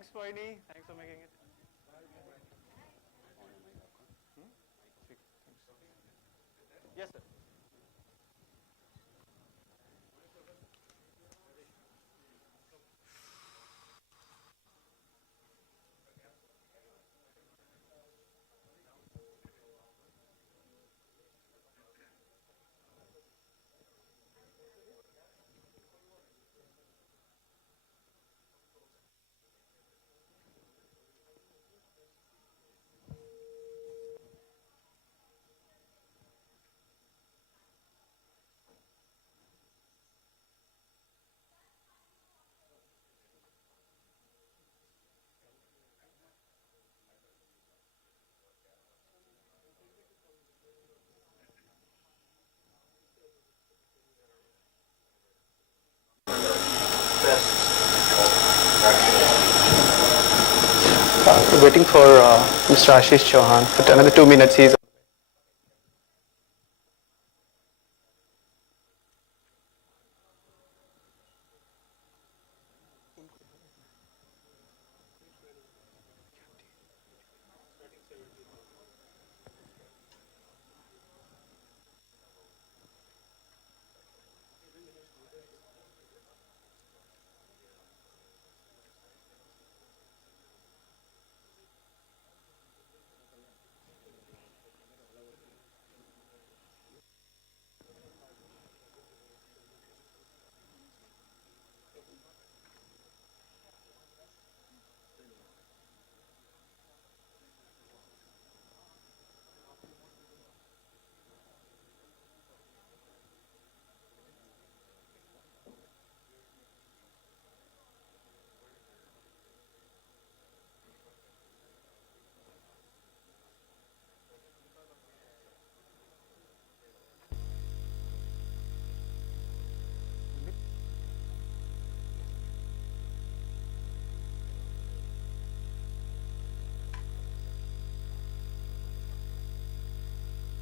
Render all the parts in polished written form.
Thanks, Moini. Thanks for making it. Yes, sir. Waiting for Mr. Ashish Chauhan for another 2 minutes. He's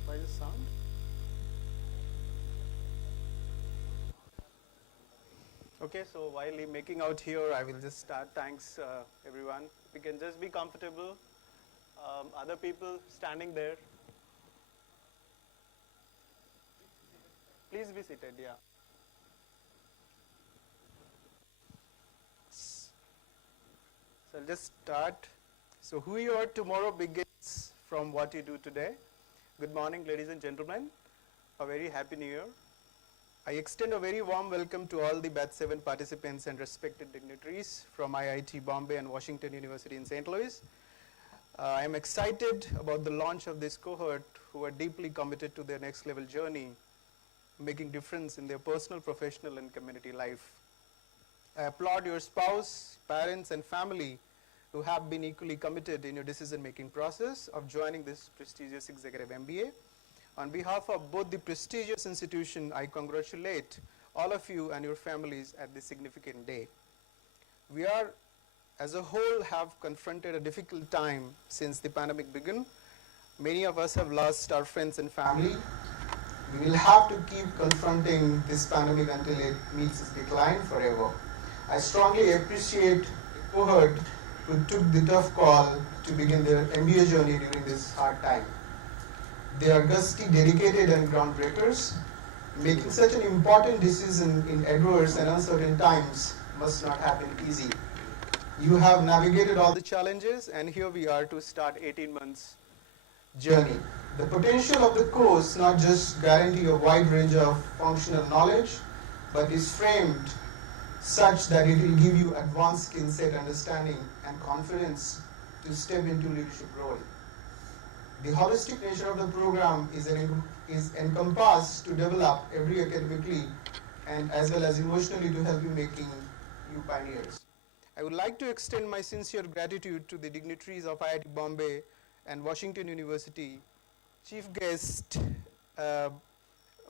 Why is the sound? Okay, so while he's making out here, I will just start. Thanks, everyone. We can just be comfortable. Other people standing there, please be seated. Yeah. So I'll just start. So who you are tomorrow begins from what you do today. Good morning, ladies and gentlemen. A very happy new year. I extend a very warm welcome to all the Batch 7 participants and respected dignitaries from IIT Bombay and Washington University in St. Louis. I am excited about the launch of this cohort who are deeply committed to their next level journey, making difference in their personal, professional, and community life. I applaud your spouse, parents, and family who have been equally committed in your decision-making process of joining this prestigious executive MBA. On behalf of both the prestigious institution, I congratulate all of you and your families at this significant day. We are, as a whole, have confronted a difficult time since the pandemic began. Many of us have lost our friends and family. We will have to keep confronting this pandemic until it meets its decline forever. I strongly appreciate the cohort who took the tough call to begin their MBA journey during this hard time. They are gusty, dedicated, and groundbreakers. Making such an important decision in adverse and uncertain times must not have been easy. You have navigated all the challenges, and here we are to start 18 months journey. The potential of the course not just guarantee a wide range of functional knowledge, but is framed such that it will give you advanced skill set understanding and confidence to step into leadership role. The holistic nature of the program is encompassed to develop every academically and as well as emotionally to help you making you pioneers. I would like to extend my sincere gratitude to the dignitaries of IIT Bombay and Washington University, chief guest,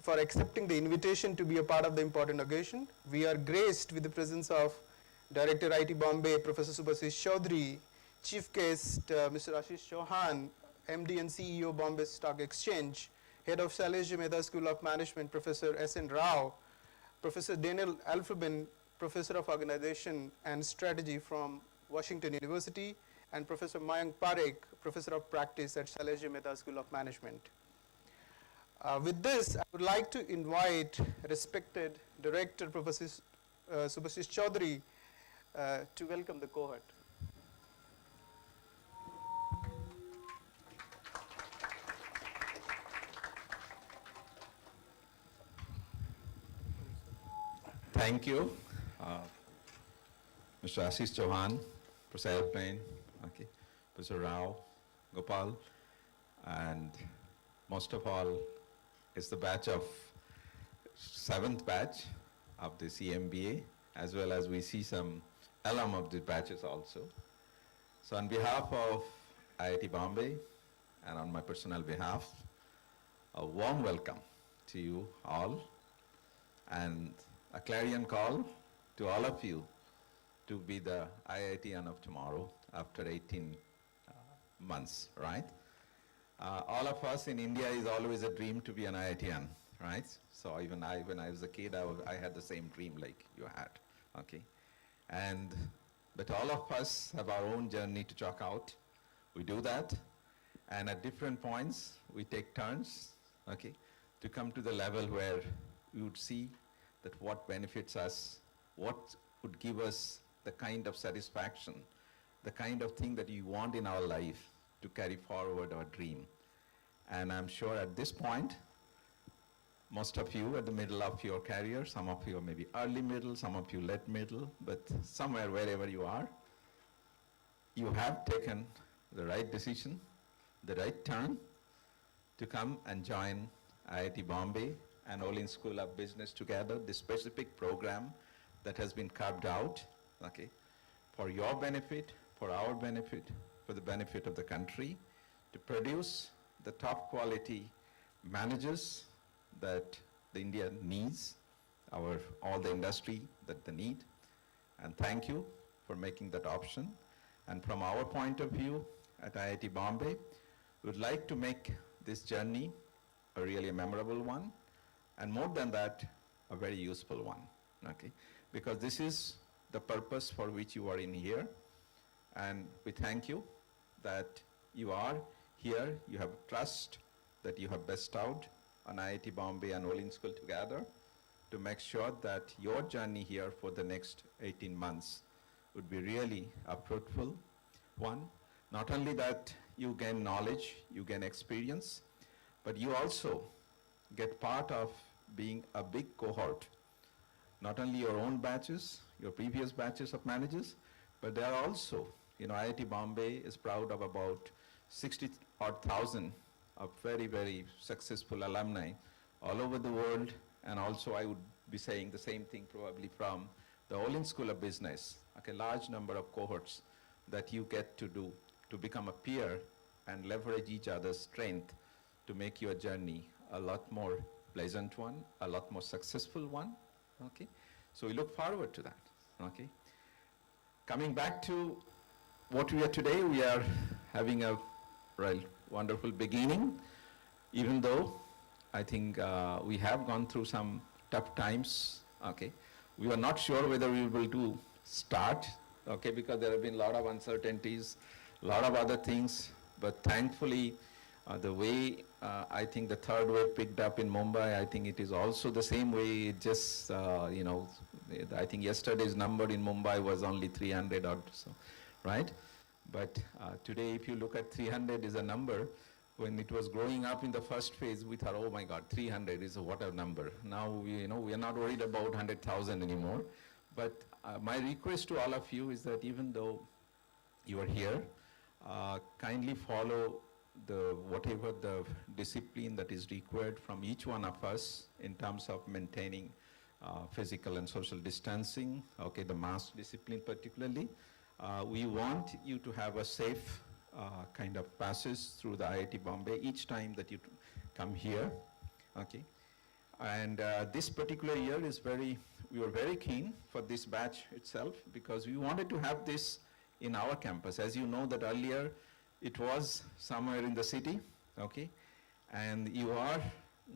for accepting the invitation to be a part of the important occasion. We are graced with the presence of Director IIT Bombay, Professor Subhasish Chaudhary, Chief Guest, Mr. Ashish Chauhan, MD and CEO, Bombay Stock Exchange, Head of Shailesh Mehta School of Management, Professor S.N. Rao, Professor Daniel Alfrebin, Professor of Organization and Strategy from Washington University, and Professor Mayank Parekh, Professor of Practice at Shailesh Mehta School of Management. With this, I would like to invite respected Director Professor Subhashish Chaudhary to welcome the cohort. Thank you, Mr. Ashish Chauhan, Professor Airplane, okay, Professor Rao, Gopal, and most of all, it's the batch of 7th batch of this EMBA, as well as we see some alum of the batches also. So on behalf of IIT Bombay and on my personal behalf, a warm welcome to you all and a clarion call to all of you to be the IITian of tomorrow after 18 months, right? All of us in India is always a dream to be an IITian, right? So even I, when I was a kid, I had the same dream like you had, okay? But all of us have our own journey to chalk out. We do that, and at different points, we take turns, okay, to come to the level where we would see that what benefits us, what would give us the kind of satisfaction, the kind of thing that you want in our life to carry forward our dream. And I'm sure at this point, most of you at the middle of your career, some of you are maybe early middle, some of you late middle, but somewhere wherever you are, you have taken the right decision, the right turn to come and join IIT Bombay and Olin School of Business together, this specific program that has been carved out, okay, for your benefit, for our benefit, for the benefit of the country, to produce the top quality managers that the India needs, all the industry that they need. And thank you for making that option. And from our point of view at IIT Bombay, we would like to make this journey a really memorable one, and more than that, a very useful one, okay? Because this is the purpose for which you are in here, and we thank you that you are here, you have trust that you have bestowed on IIT Bombay and Olin School together to make sure that your journey here for the next 18 months would be really a fruitful one. Not only that you gain knowledge, you gain experience, but you also get part of being a big cohort. Not only your own batches, your previous batches of managers, but there are also, IIT Bombay is proud of about 60,000 of very, very successful alumni all over the world. And also I would be saying the same thing probably from the Olin School of Business, okay, large number of cohorts that you get to do to become a peer and leverage each other's strength to make your journey a lot more pleasant one, a lot more successful one, okay? So we look forward to that, okay? Coming back to what we are today, we are having a real wonderful beginning, even though I think we have gone through some tough times, okay? We were not sure whether we will do start, okay, because there have been a lot of uncertainties, a lot of other things, but thankfully, the way I think the third wave picked up in Mumbai, I think it is also the same way. It just, I think yesterday's number in Mumbai was only 300 or so, right? But today, if you look at 300 is a number. When it was growing up in the first phase, we thought, oh my God, 300 is what a number. Now, we are not worried about 100,000 anymore. But my request to all of you is that even though you are here, kindly follow whatever the discipline that is required from each one of us in terms of maintaining physical and social distancing, okay, the mask discipline particularly. We want you to have a safe kind of passes through the IIT Bombay each time that you come here, okay? And this particular year we were very keen for this batch itself because we wanted to have this in our campus. As you know that earlier, it was somewhere in the city, okay? And you are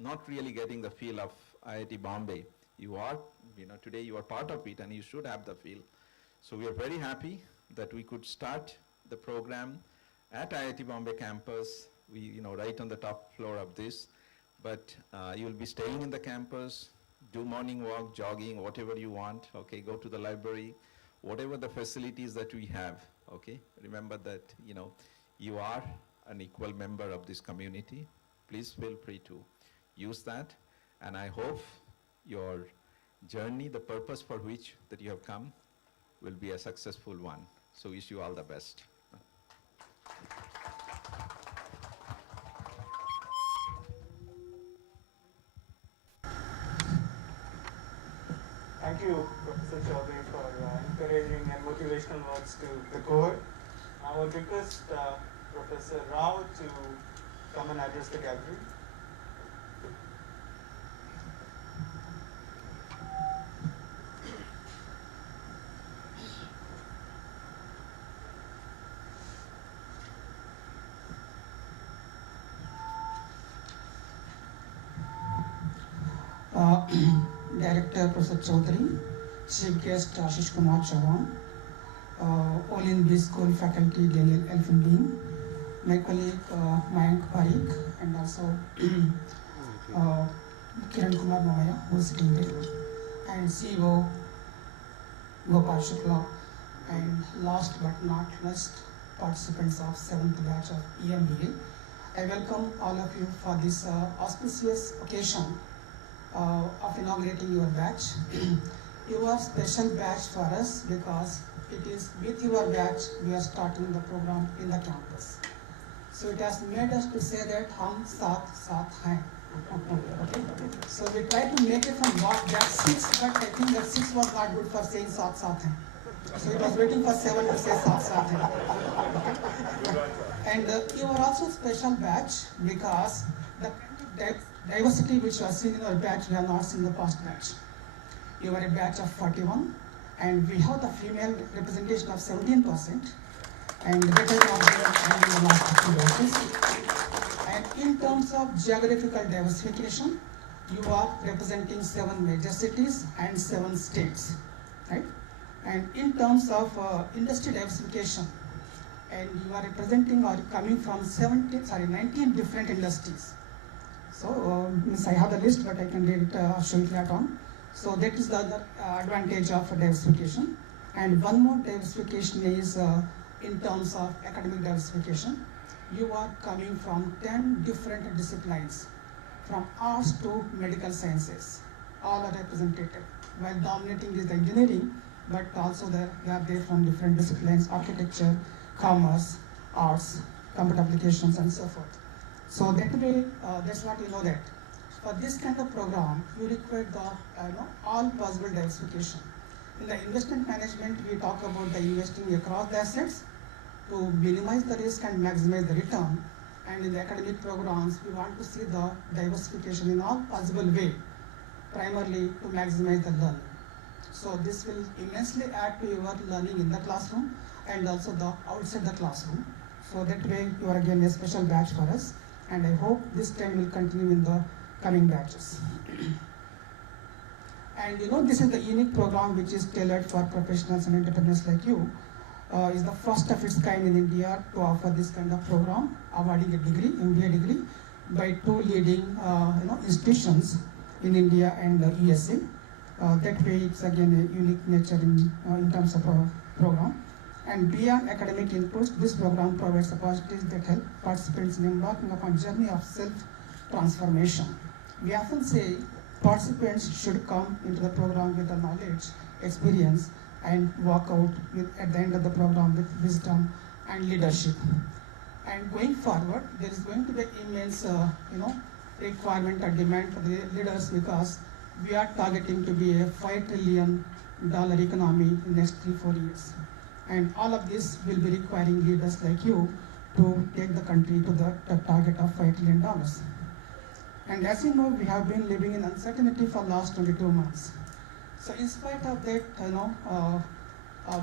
not really getting the feel of IIT Bombay. You are, today you are part of it and you should have the feel. So we are very happy that we could start the program at IIT Bombay campus, right on the top floor of this. But you will be staying in the campus, do morning walk, jogging, whatever you want, okay, go to the library, whatever the facilities that we have, okay. Remember that, you are an equal member of this community. Please feel free to use that. And I hope your journey, the purpose for which that you have come, will be a successful one. So wish you all the best. Thank you, Professor Chaudhary, for encouraging and motivational words to the cohort. I would request Professor Rao to come and address the gathering. Director Professor Chaudhary, Chief Guest Ashish Kumar Chauhan, all in B School faculty Daniel Elfenbein, my colleague Mayank Parikh, and also Kiran Kumar Mamaya, who is sitting there, and CEO Gopal Shukla, and last but not least, participants of 7th batch of EMBA. I welcome all of you for this auspicious occasion of inaugurating your batch. You are special batch for us because it is with your batch we are starting the program in the campus. So it has made us to say that hum saath saath hain. Okay? So we try to make it from batch 6, but I think that 6 was not good for saying saath saath hain. So it was waiting for 7 to say saath saath hain. Okay? And you are also special batch because the diversity which you have seen in our batch, we have not seen in the past batch. You are a batch of 41, and we have the female representation of 17%, and better than the last 2 batches. And in terms of geographical diversification, you are representing 7 major cities and 7 states, right? And in terms of industry diversification, and you are representing or coming from 19 different industries. So, I have the list, but I can read it, show it later on. So that is the other advantage of diversification. And one more diversification is in terms of academic diversification. You are coming from 10 different disciplines, from arts to medical sciences. All are represented. While dominating is the engineering, but also they are there from different disciplines: architecture, commerce, arts, computer applications, and so forth. So that way, that's what you know that. For this kind of program, you require the all possible diversification. In the investment management, we talk about the investing across the assets to minimize the risk and maximize the return. And in the academic programs, we want to see the diversification in all possible way, primarily to maximize the learning. So this will immensely add to your learning in the classroom and also the outside the classroom. So that way, you are again a special batch for us. And I hope this trend will continue in the coming batches. And this is the unique program which is tailored for professionals and entrepreneurs like you. Is the first of its kind in India to offer this kind of program, awarding a degree, MBA degree, by 2 leading institutions in India and USA. That way, it's again a unique nature in terms of a program. And beyond academic inputs, this program provides opportunities that help participants in embarking upon a journey of self-transformation. We often say participants should come into the program with the knowledge, experience, and walk out at the end of the program with wisdom and leadership. And going forward, there is going to be immense, requirement or demand for the leaders because we are targeting to be a $5 trillion economy in the next 3-4 years. And all of this will be requiring leaders like you to take the country to the target of $5 trillion. And as you know, we have been living in uncertainty for the last 22 months. So in spite of that,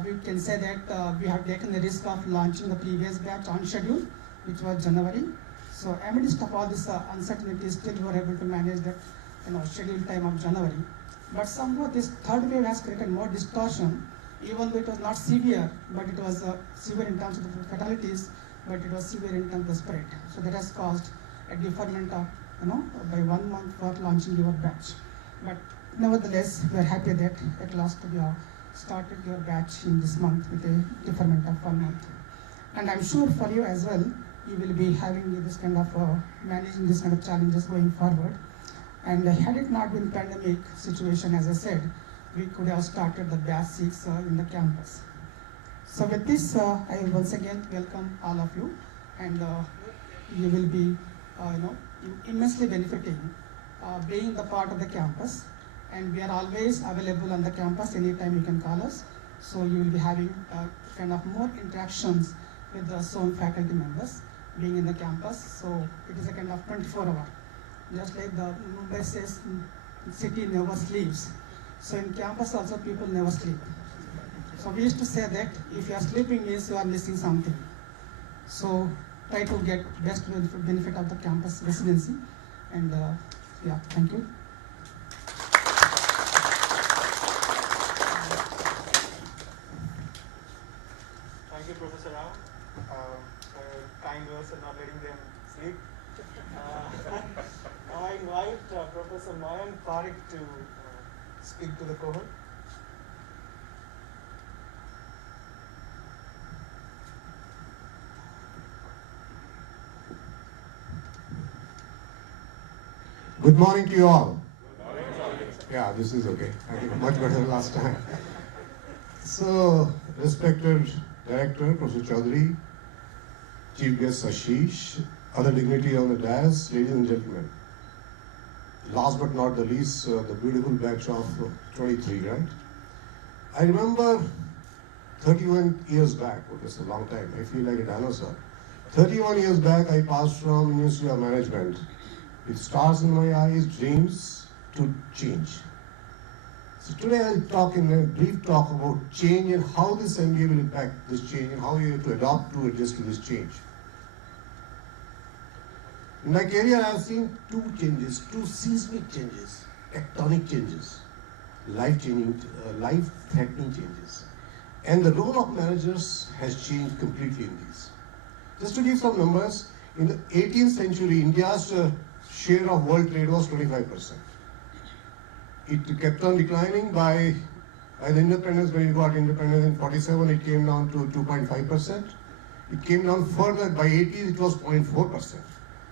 we can say that we have taken the risk of launching the previous batch on schedule, which was January. So amidst of all this uncertainty, still we were able to manage that scheduled time of January. But somehow this third wave has created more distortion Even though it was not severe, but it was severe in terms of the fatalities, but it was severe in terms of the spread. So that has caused a deferment of, by 1 month for launching your batch. But nevertheless, we are happy that at last we have started your batch in this month with a deferment of 1 month. And I'm sure for you as well, you will be having this kind of managing this kind of challenges going forward. And had it not been pandemic situation, as I said, we could have started the batch 6 in the campus. So with this, I will once again welcome all of you, and you will be, immensely benefiting being the part of the campus. And we are always available on the campus. Anytime you can call us. So you will be having kind of more interactions with the SOAN faculty members being in the campus. So it is a kind of 24-hour. Just like the Mumbai says, city never sleeps. So in campus also people never sleep. So we used to say that if you are sleeping means you are missing something. So try to get best benefit of the campus residency. And yeah, thank you. Thank you, Professor Rao, for kind words and not letting them sleep. Now I invite Professor Mayank Parekh to speak to the cohort. Good morning to you all. Yeah, this is okay. I think much better last time. So, respected Director, Professor Chaudhary, Chief Guest Ashish, other dignitaries on the dais, ladies and gentlemen. Last but not the least, the beautiful batch of 23, right? I remember 31 years back, it's a long time, I feel like a dinosaur. 31 years back, I passed from University of Management with stars in my eyes, dreams to change. So today I'll talk in a brief talk about change and how this MBA will impact this change and how you have to adopt to adjust to this change. In my career, I have seen two changes, two seismic changes, tectonic changes, life-threatening changes. And the role of managers has changed completely in these. Just to give some numbers, in the 18th century, India's share of world trade was 25%. It kept on declining by the independence. When we got independence in 47, it came down to 2.5%. It came down further by 80s, it was 0.4%.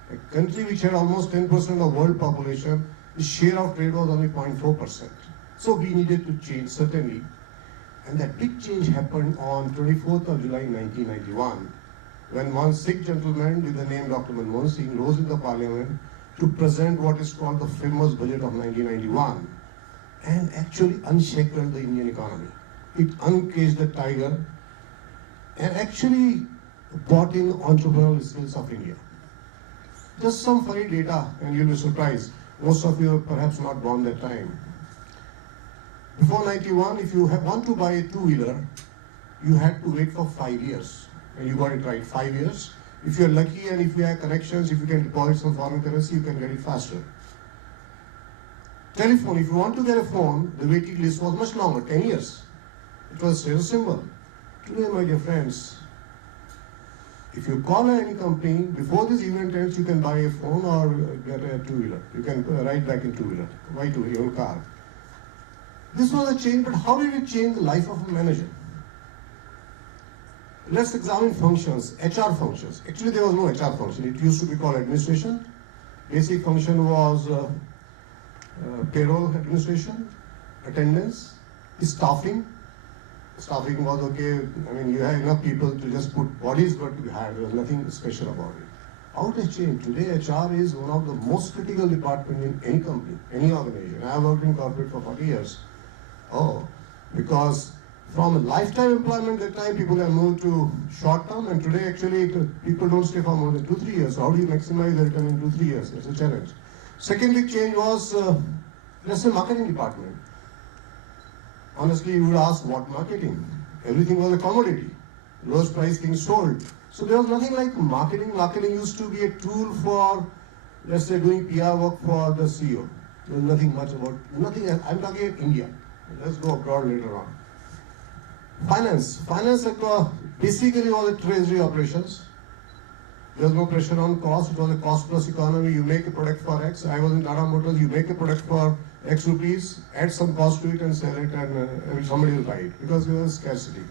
A country which had almost 10% of world population, the share of trade was only 0.4%. So we needed to change, certainly. And that big change happened on 24th of July 1991, when one Sikh gentleman with the name Dr. Manmohan Singh rose in the parliament to present what is called the famous budget of 1991 and actually unshackled the Indian economy. It uncaged the tiger and actually brought in entrepreneurial skills of India. Just some funny data and you'll be surprised. Most of you are perhaps not born that time. Before 91, if you want to buy a two-wheeler, you had to wait for 5 years. And you got it right, 5 years. If you're lucky and if you have connections, if you can deposit some foreign currency, you can get it faster. Telephone, if you want to get a phone, the waiting list was much longer, 10 years. It was still simple. Today, my dear friends, if you call any company, before this event ends, you can buy a phone or get a two-wheeler. You can ride back in two-wheeler. Why two-wheeler? Your car. This was a change, but how did it change the life of a manager? Let's examine functions, HR functions. Actually, there was no HR function. It used to be called administration. Basic function was payroll administration, attendance, staffing. Staffing was okay. I mean, you had enough people to just put bodies got to be hired. There was nothing special about it. How it has changed? Today, HR is one of the most critical departments in any company, any organization. I have worked in corporate for 40 years. Oh, because from a lifetime employment that time, people have moved to short term, and today actually people don't stay for more than 2-3 years. So how do you maximize the return in 2-3 years? That's a challenge. Second big change was, let's say, marketing department. Honestly, you would ask, what marketing? Everything was a commodity. Lowest price things sold. So there was nothing like marketing. Marketing used to be a tool for, let's say, doing PR work for the CEO. There was nothing much about, nothing else. I'm talking India. Let's go abroad later on. Finance basically was a treasury operations. There was no pressure on cost. It was a cost plus economy. You make a product for X. I was in Tata Motors. You make a product for X rupees, add some cost to it and sell it, and somebody will buy it because there was scarcity.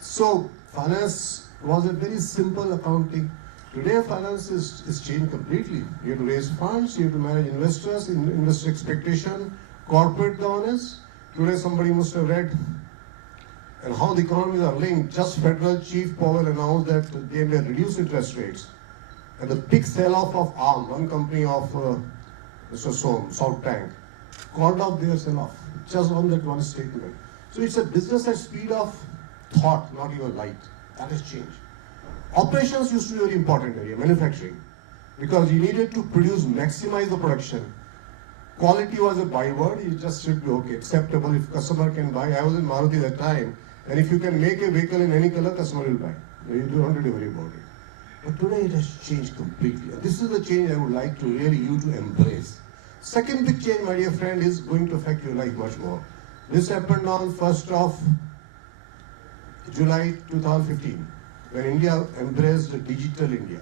So finance was a very simple accounting. Today finance is changed completely. You have to raise funds, you have to manage investors, investor expectation, corporate governance. Today somebody must have read and how the economies are linked. Just Federal Chief Powell announced that they may reduce interest rates. And the big sell-off of ARM, one company of Mr. SoftBank, called off their sell-off just on that one statement. So it's a business at speed of thought, not even light. That has changed. Operations used to be a very important area, manufacturing, because you needed to produce, maximize the production. Quality was a byword, it just should be okay, acceptable if customer can buy. I was in Maruti that time, and if you can make a vehicle in any color, customer will buy. You don't have to worry about it. But today it has changed completely. And this is the change I would like to really you to embrace. Second big change, my dear friend, is going to affect your life much more. This happened on 1st of July 2015, when India embraced digital India.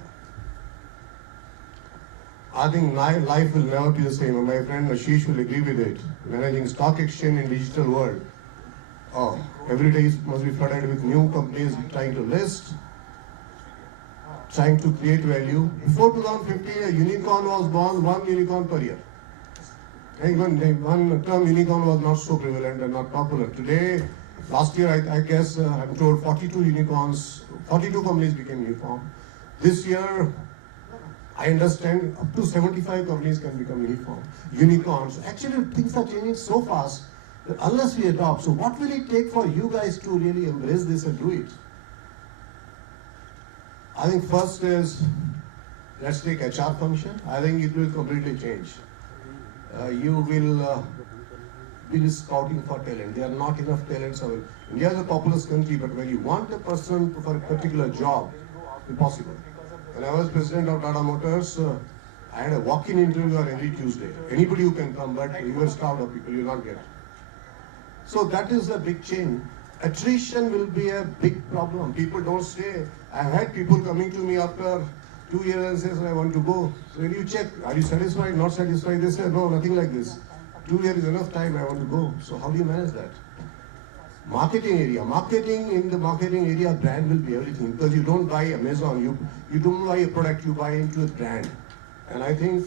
I think life will never be the same, and my friend Ashish will agree with it. Managing stock exchange in digital world, every day must be flooded with new companies trying to list, trying to create value. Before 2015, a unicorn was born, one unicorn per year. Even one term unicorn was not so prevalent and not popular. Today, last year, I guess, I'm told 42 unicorns, 42 companies became unicorn. This year, I understand up to 75 companies can become unicorns. Actually, things are changing so fast that unless we adopt, so what will it take for you guys to really embrace this and do it? I think first is, let's take HR function. I think it will completely change. You will be scouting for talent. There are not enough talents available. India is a populous country, but when you want a person for a particular job, impossible. When I was president of Tata Motors, I had a walk-in interview every Tuesday. Anybody who can come, but you were starved of people, you will not get. So that is a big change. Attrition will be a big problem. People don't stay. I've had people coming to me after 2 years and says, I want to go. So when you check, are you satisfied, not satisfied? They say, no, nothing like this. 2 years is enough time, I want to go. So how do you manage that? Marketing area. In the marketing area, brand will be everything. Because you don't buy Amazon, you don't buy a product, you buy into a brand. And I think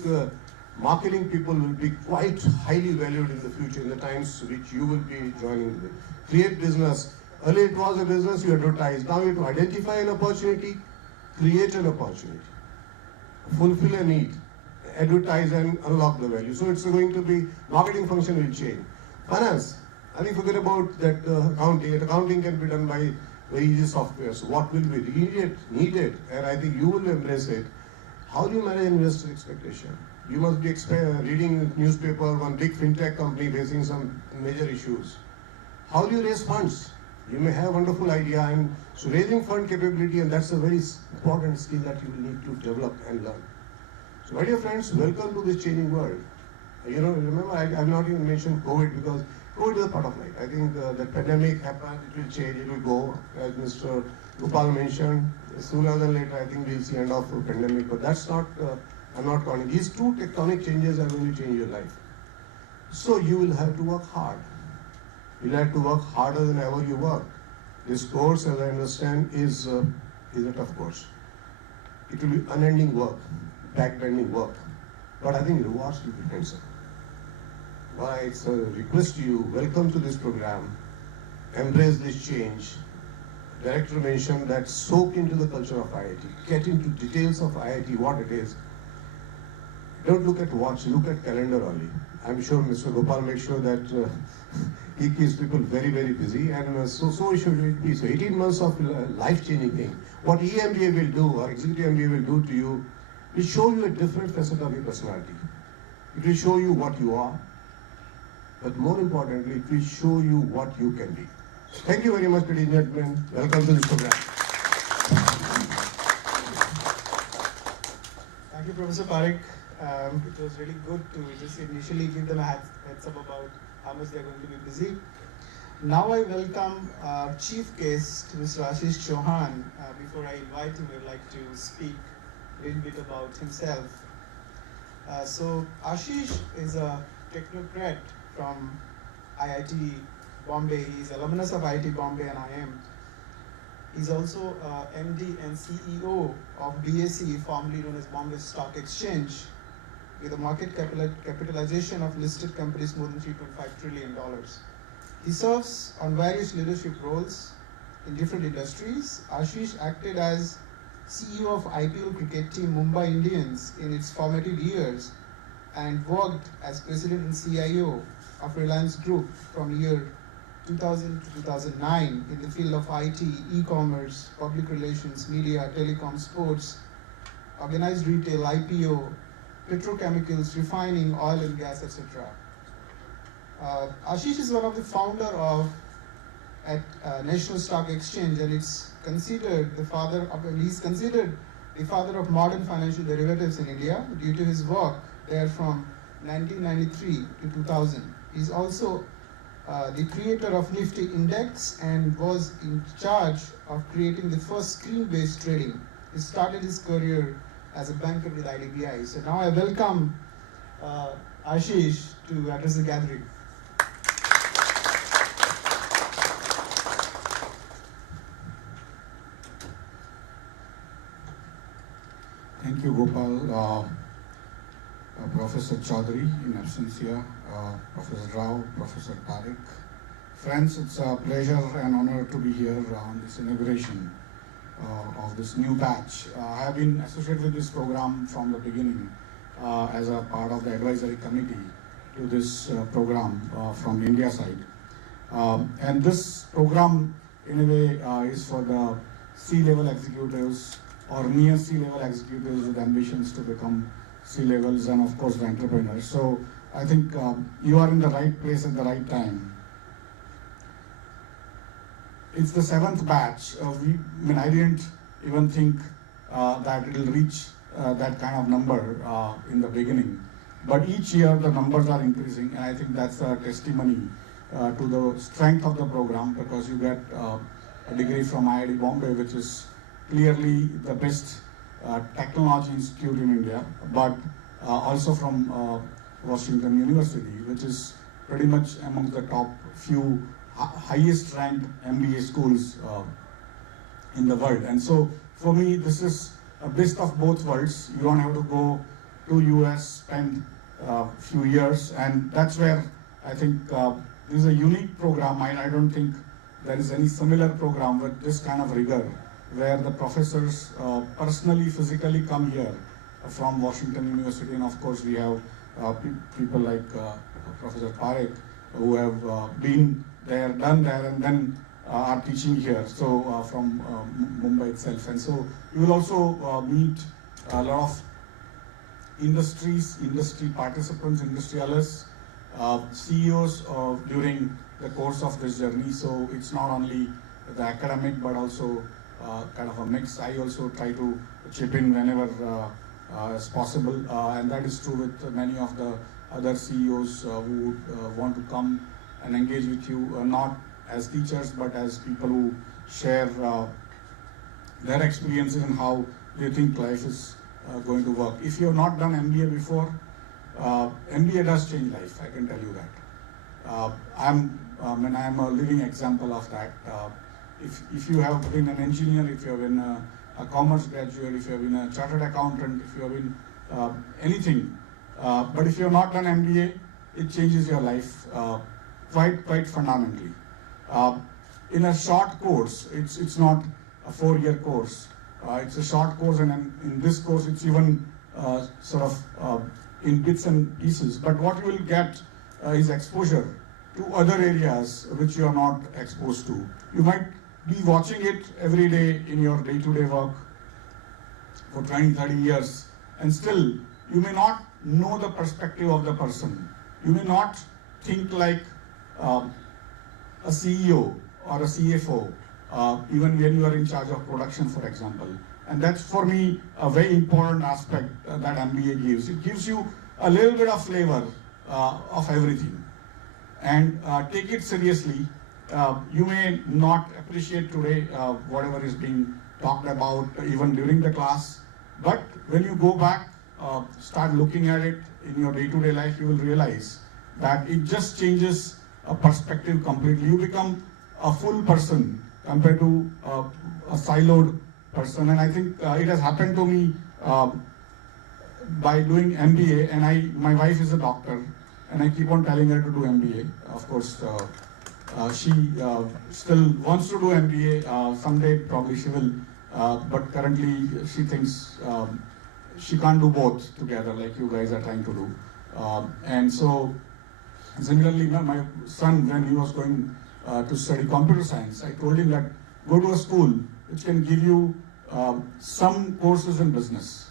marketing people will be quite highly valued in the future, in the times which you will be joining. Create business. Earlier it was a business, you advertise. Now you have to identify an opportunity, create an opportunity, fulfill a need, advertise and unlock the value. So it's going to be, marketing function will change. Finance. I think forget about that accounting. Accounting can be done by very easy software. So what will be needed, and I think you will embrace it. How do you manage investor expectation? You must be reading newspaper, one big fintech company facing some major issues. How do you raise funds? You may have a wonderful idea, and so raising fund capability, and that's a very important skill that you will need to develop and learn. So my dear friends, welcome to this changing world. Remember, I have not even mentioned COVID because COVID is a part of life. I think the pandemic happened, it will change, it will go. As Mr. Gopal mentioned, sooner than later, I think we'll see end of the pandemic. But that's not, I'm not counting. These two tectonic changes are going to change your life. So you will have to work hard. You'll have to work harder than ever you work. This course, as I understand, is a tough course. It will be unending work, backbending work. But I think rewards will be handsome. Well, it's a request to you, welcome to this program, embrace this change. Director mentioned that soak into the culture of IIT, get into details of IIT, what it is. Don't look at watch, look at calendar only. I'm sure Mr. Gopal makes sure that he keeps people very, very busy, and so should it be. So 18 months of life-changing thing. What EMBA will do, or Executive MBA will do to you, will show you a different facet of your personality. It will show you what you are, but more importantly, it will show you what you can be. Thank you very much, ladies and gentlemen. Welcome to this program. Thank you, Professor Parekh. It was really good to just initially give them a heads up about how much they're going to be busy. Now I welcome our chief guest, Mr. Ashish Chauhan. Before I invite him, I'd like to speak a little bit about himself. So Ashish is a technocrat from IIT Bombay. He's alumnus of IIT Bombay and IIM. He's also MD and CEO of BSE, formerly known as Bombay Stock Exchange, with a market capitalization of listed companies more than $3.5 trillion. He serves on various leadership roles in different industries. Ashish acted as CEO of IPL cricket team Mumbai Indians in its formative years and worked as president and CIO of Reliance Group from year 2000 to 2009 in the field of IT, e-commerce, public relations, media, telecom, sports, organized retail, IPO, petrochemicals, refining, oil and gas, etc. Ashish is one of the founder of National Stock Exchange, and it's considered the father of, he's considered the father of modern financial derivatives in India due to his work there from 1993 to 2000. He's also the creator of Nifty Index and was in charge of creating the first screen-based trading. He started his career as a banker with IDBI. So now I welcome Ashish to address the gathering. Thank you, Gopal. Professor Chaudhary in absentia, Professor Rao, Professor Parekh. Friends, it's a pleasure and honor to be here on this inauguration of this new batch. I have been associated with this program from the beginning as a part of the advisory committee to this program from India side. And this program, in a way, is for the C-level executives or near C-level executives with ambitions to become C-levels and of course the entrepreneurs. So I think you are in the right place at the right time. It's the 7th batch. I didn't even think that it will reach that kind of number in the beginning. But each year the numbers are increasing, and I think that's a testimony to the strength of the program, because you get a degree from IIT Bombay, which is clearly the best technology institute in India, but also from Washington University, which is pretty much among the top few highest ranked MBA schools in the world. And so for me, this is a best of both worlds. You don't have to go to US, spend a few years, and that's where I think this is a unique program. I don't think there is any similar program with this kind of rigor, where the professors personally, physically come here from Washington University. And of course we have people like Professor Parekh, who have been there, done there, and then are teaching here, so from Mumbai itself. And so you will also meet a lot of industry participants, industrialists, CEOs during the course of this journey. So it's not only the academic, but also kind of a mix. I also try to chip in whenever is possible, and that is true with many of the other CEOs who would want to come and engage with you, not as teachers, but as people who share their experiences and how they think life is going to work. If you have not done MBA before, MBA does change life, I can tell you that. I'm a living example of that. If you have been an engineer, if you have been a commerce graduate, if you have been a chartered accountant, if you have been anything, but if you have not done MBA, it changes your life quite fundamentally. In a short course, it's not a 4-year course. It's a short course, and in this course, it's even sort of in bits and pieces. But what you will get is exposure to other areas which you are not exposed to. You might be watching it every day in your day-to-day work for 20, 30 years, and still you may not know the perspective of the person. You may not think like a CEO or a CFO, even when you are in charge of production, for example. And that's, for me, a very important aspect that MBA gives. It gives you a little bit of flavor of everything. And take it seriously. you may not appreciate today whatever is being talked about even during the class, but when you go back, start looking at it in your day-to-day life, you will realize that it just changes a perspective completely. You become a full person compared to a siloed person, and I think it has happened to me by doing MBA, and my wife is a doctor, and I keep on telling her to do MBA. Of course, she still wants to do MBA. Someday probably she will, but currently she thinks she can't do both together like you guys are trying to do. And so, similarly, my son, when he was going to study computer science, I told him that go to a school which can give you some courses in business.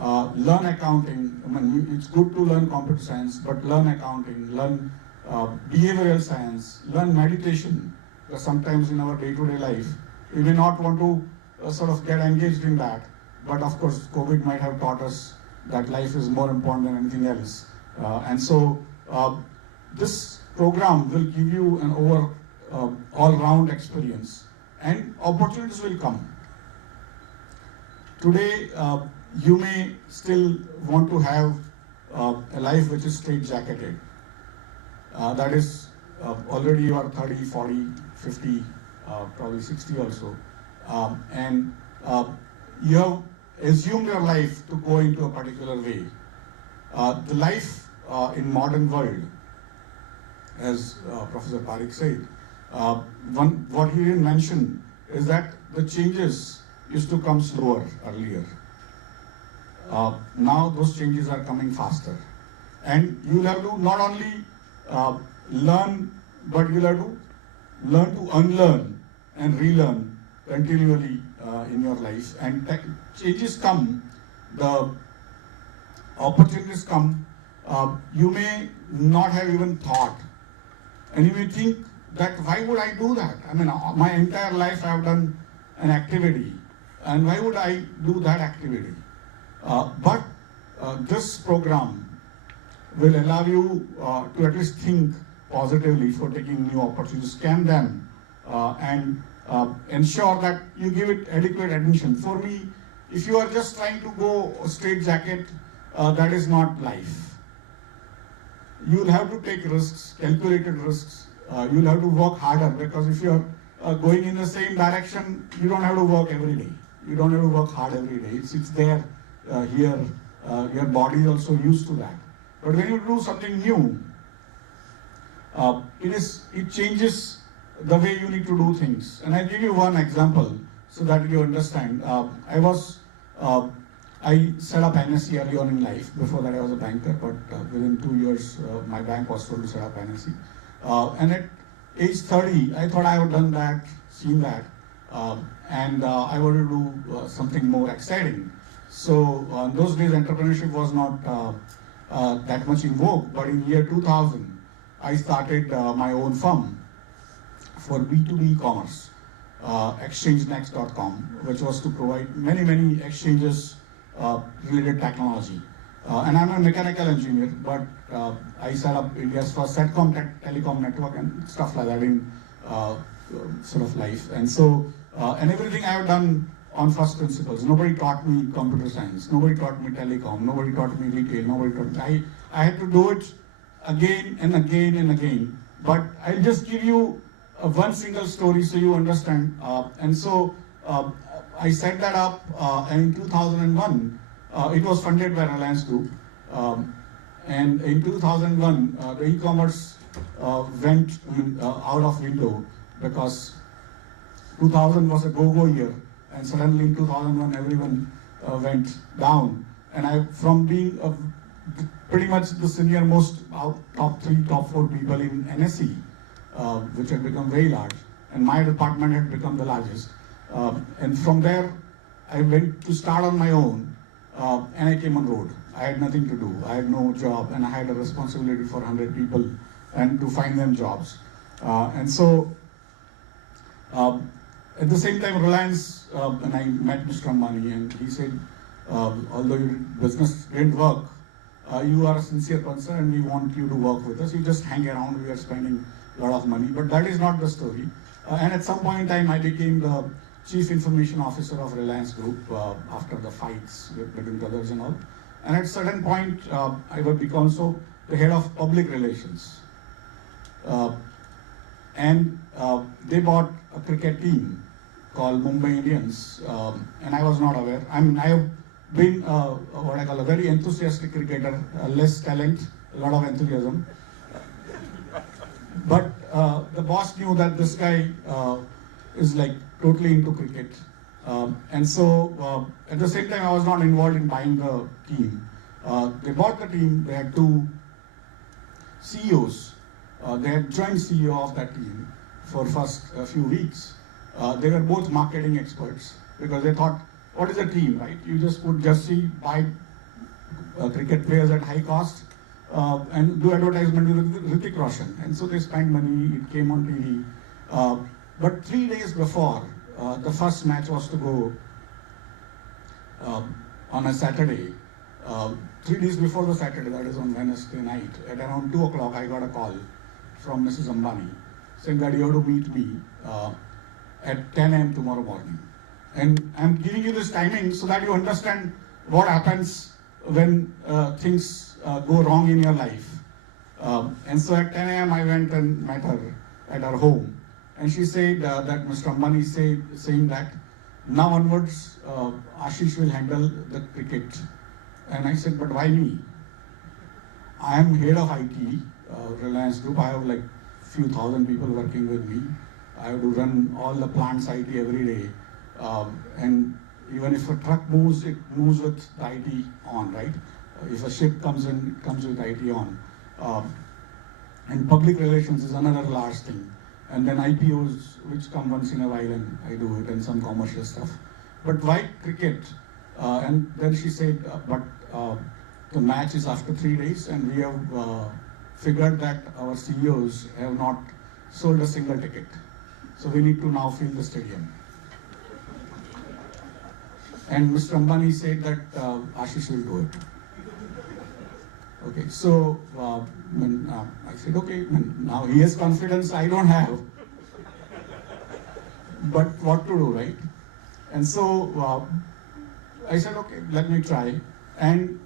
Learn accounting. I mean, it's good to learn computer science, but learn accounting, learn behavioral science, learn meditation. Because sometimes in our day-to-day life, we may not want to sort of get engaged in that. But of course, COVID might have taught us that life is more important than anything else. And so this program will give you an all-round experience, and opportunities will come. Today, you may still want to have a life which is straight-jacketed. That is, already you are 30, 40, 50, probably 60 also. And you have assumed your life to go into a particular way. The life in modern world, as Professor Parikh said, what he didn't mention is that the changes used to come slower earlier. Now those changes are coming faster. And you'll have to not only learn, but you'll have to learn to unlearn and relearn continually in your life. And changes come, the opportunities come, you may not have even thought. And you may think that why would I do that? I mean, my entire life I have done an activity, and why would I do that activity? But this program will allow you to at least think positively for taking new opportunities, scan them, and ensure that you give it adequate attention. For me, if you are just trying to go straight jacket, that is not life. You will have to take risks, calculated risks. You will have to work harder, because if you are going in the same direction, you don't have to work every day. You don't have to work hard every day. It's there, here. Your body is also used to that. But when you do something new, it changes the way you need to do things. And I'll give you one example so that you understand. I set up NSE early on in life. Before that I was a banker, but within 2 years my bank was told to set up NSE. And at age 30, I thought I had done that, seen that, and I wanted to do something more exciting. So in those days entrepreneurship was not that much in vogue, but in year 2000, I started my own firm for B2B commerce, exchangenext.com, which was to provide many exchanges related technology. And I'm a mechanical engineer, but I set up India's first Satcom telecom network and stuff like that in sort of life. And so, and everything I have done on first principles. Nobody taught me computer science, nobody taught me telecom, nobody taught me retail, nobody taught me. I had to do it again and again and again. But I'll just give you one single story so you understand. And so I set that up, and in 2001, it was funded by Reliance Group. And in 2001, the e-commerce went out of window, because 2000 was a go-go year, and suddenly in 2001 everyone went down. And from being pretty much the senior most top 3, top 4 people in NSE, which had become very large, and my department had become the largest. And from there, I went to start on my own, and I came on road. I had nothing to do. I had no job, and I had a responsibility for 100 people and to find them jobs. And so, at the same time, Reliance, and I met Mr. Ambani, and he said, although your business didn't work, you are a sincere person, and we want you to work with us. You just hang around. We are spending lot of money, but that is not the story. And at some point in time, I became the Chief Information Officer of Reliance Group after the fights between brothers and all. And at a certain point, I would become also the head of public relations. And they bought a cricket team called Mumbai Indians, and I was not aware. I mean, I have been what I call a very enthusiastic cricketer, less talent, a lot of enthusiasm. But the boss knew that this guy is like totally into cricket. And so at the same time, I was not involved in buying the team. They bought the team, they had two CEOs. They had joint CEO of that team for first few weeks. They were both marketing experts because they thought, what is a team, right? You just put jersey, buy cricket players at high cost, and do advertisement with Hrithik Roshan. And so they spent money, it came on TV. But 3 days before the first match was to go on a Saturday, 3 days before the Saturday, that is on Wednesday night, at around 2 o'clock, I got a call from Mrs. Ambani saying that you have to meet me at 10 a.m. tomorrow morning. And I'm giving you this timing so that you understand what happens when things go wrong in your life. And so at 10 a.m. I went and met her at her home. And she said that Mr. Ambani saying that now onwards Ashish will handle the cricket. And I said, but why me? I am head of IT, Reliance Group. I have like few thousand people working with me. I have to run all the plants IT every day. And even if a truck moves, it moves with the IT on, right? If a ship comes in, it comes with IT on. And public relations is another large thing. And then IPOs, which come once in a while, and I do it, and some commercial stuff. But why cricket? And then she said, but the match is after 3 days, and we have figured that our CEOs have not sold a single ticket. So we need to now fill the stadium. And Mr. Ambani said that Ashish will do it. Okay, so I said, okay, now he has confidence I don't have. But what to do, right? And so I said, okay, let me try. And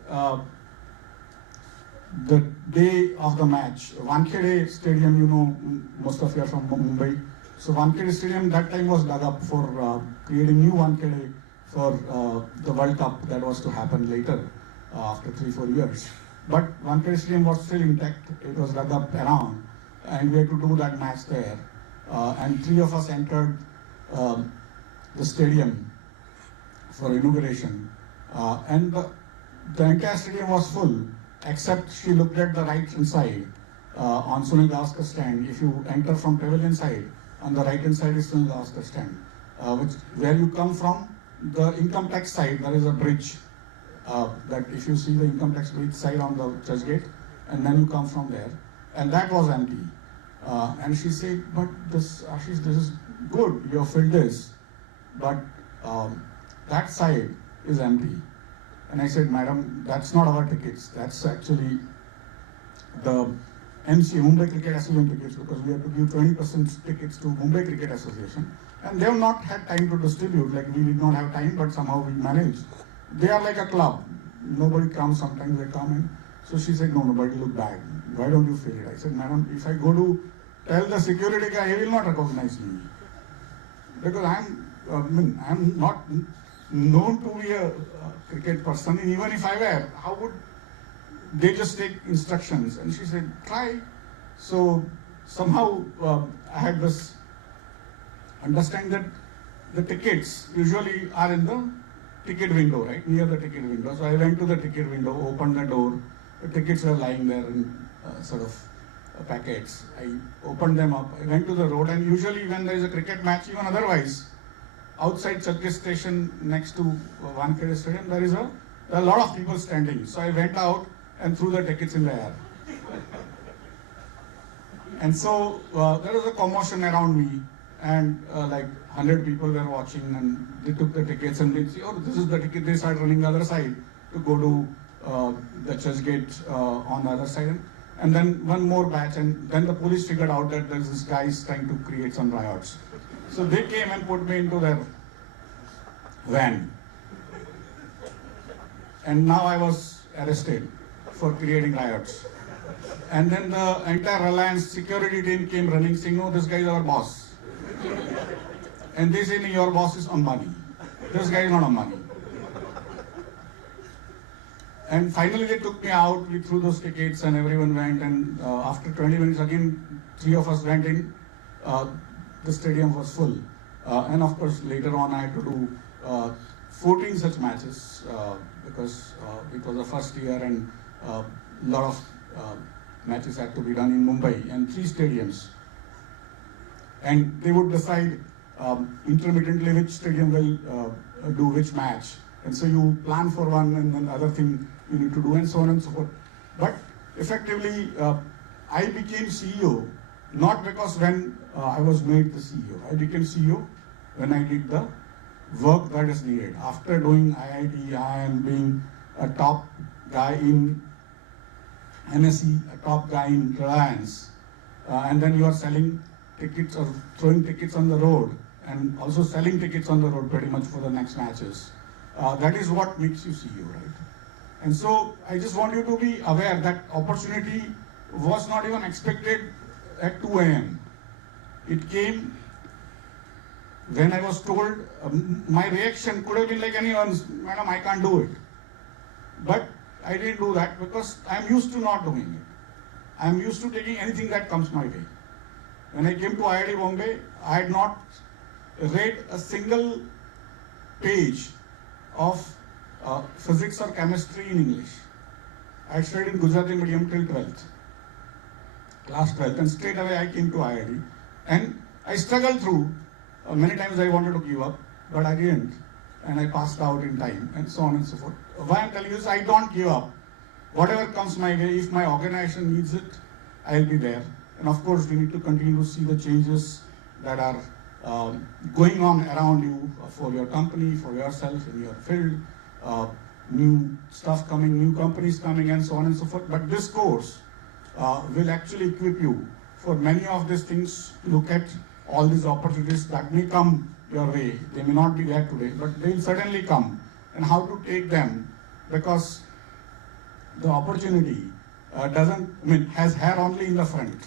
the day of the match, Wankhede Stadium, you know, most of you are from Mumbai. So Wankhede Stadium that time was dug up for creating new Wankhede for the World Cup that was to happen later after 3-4 years. But Wankhede Stadium was still intact. It was dug up around, and we had to do that match there. And 3 of us entered the stadium for inauguration, and the entire stadium was full, except she looked at the right hand side on Sunil Gavaskar stand. If you enter from pavilion side, on the right hand side is Sunil Gavaskar stand. Where you come from, the income tax side, there is a bridge. That if you see the income tax bridge side on the church gate, and then you come from there, and that was empty. And she said, but this, Ashish, this is good, you have filled this, but that side is empty. And I said, madam, that's not our tickets, that's actually the MC, Mumbai Cricket Association tickets, because we have to give 20% tickets to Mumbai Cricket Association. And they have not had time to distribute, like we did not have time, but somehow we managed. They are like a club. Nobody comes, sometimes they come in. So she said, no, but it look bad. Why don't you fill it? I said, madam, if I go to tell the security guy, he will not recognize me. Because I'm not known to be a cricket person. And even if I were, how would they just take instructions? And she said, try. So somehow I had this understanding that the tickets usually are in the ticket window, right? Near the ticket window. So I went to the ticket window, opened the door. The tickets were lying there in sort of packets. I opened them up. I went to the road, and usually when there is a cricket match, even otherwise, outside Chhattisgarh station next to Wankhede Stadium, there are a lot of people standing. So I went out and threw the tickets in the air. And so there was a commotion around me, and like 100 people were watching, and they took the tickets and they say, oh, this is the ticket. They started running the other side to go to the church gate on the other side. and then one more batch, and then the police figured out that there's this guy is trying to create some riots. So they came and put me into their van. And now I was arrested for creating riots. And then the entire Reliance security team came running saying, no, this guy is our boss. And they say, no, your boss is Ambani. This guy is not Ambani. And finally they took me out, we threw those tickets and everyone went, and after 20 minutes again, 3 of us went in, the stadium was full. And of course later on I had to do 14 such matches because it was the first year, and a lot of matches had to be done in Mumbai and 3 stadiums. And they would decide intermittently which stadium will do which match. And so you plan for one and then the other thing you need to do, and so on and so forth. But effectively, I became CEO not because when I was made the CEO. I became CEO when I did the work that is needed. After doing IIT, I am being a top guy in NSE, a top guy in Reliance, and then you are selling tickets or throwing tickets on the road, and also selling tickets on the road pretty much for the next matches. That is what makes you CEO, right? And so I just want you to be aware that opportunity was not even expected at 2 a.m. It came when I was told. My reaction could have been like anyone's, madam, I can't do it. But I didn't do that because I'm used to not doing it. I'm used to taking anything that comes my way. When I came to IIT Bombay, I had not read a single page of physics or chemistry in English. I studied in Gujarati medium till 12th, class 12th, and straight away I came to IIT. And I struggled through. Many times I wanted to give up, but I didn't. And I passed out in time, and so on and so forth. Why I'm telling you is I don't give up. Whatever comes my way, if my organization needs it, I'll be there. And of course, we need to continue to see the changes that are going on around you for your company, for yourself, in your field, new stuff coming, new companies coming, and so on and so forth. But this course will actually equip you for many of these things. Look at all these opportunities that may come your way. They may not be there today, but they will certainly come. And how to take them, because the opportunity has hair only in the front,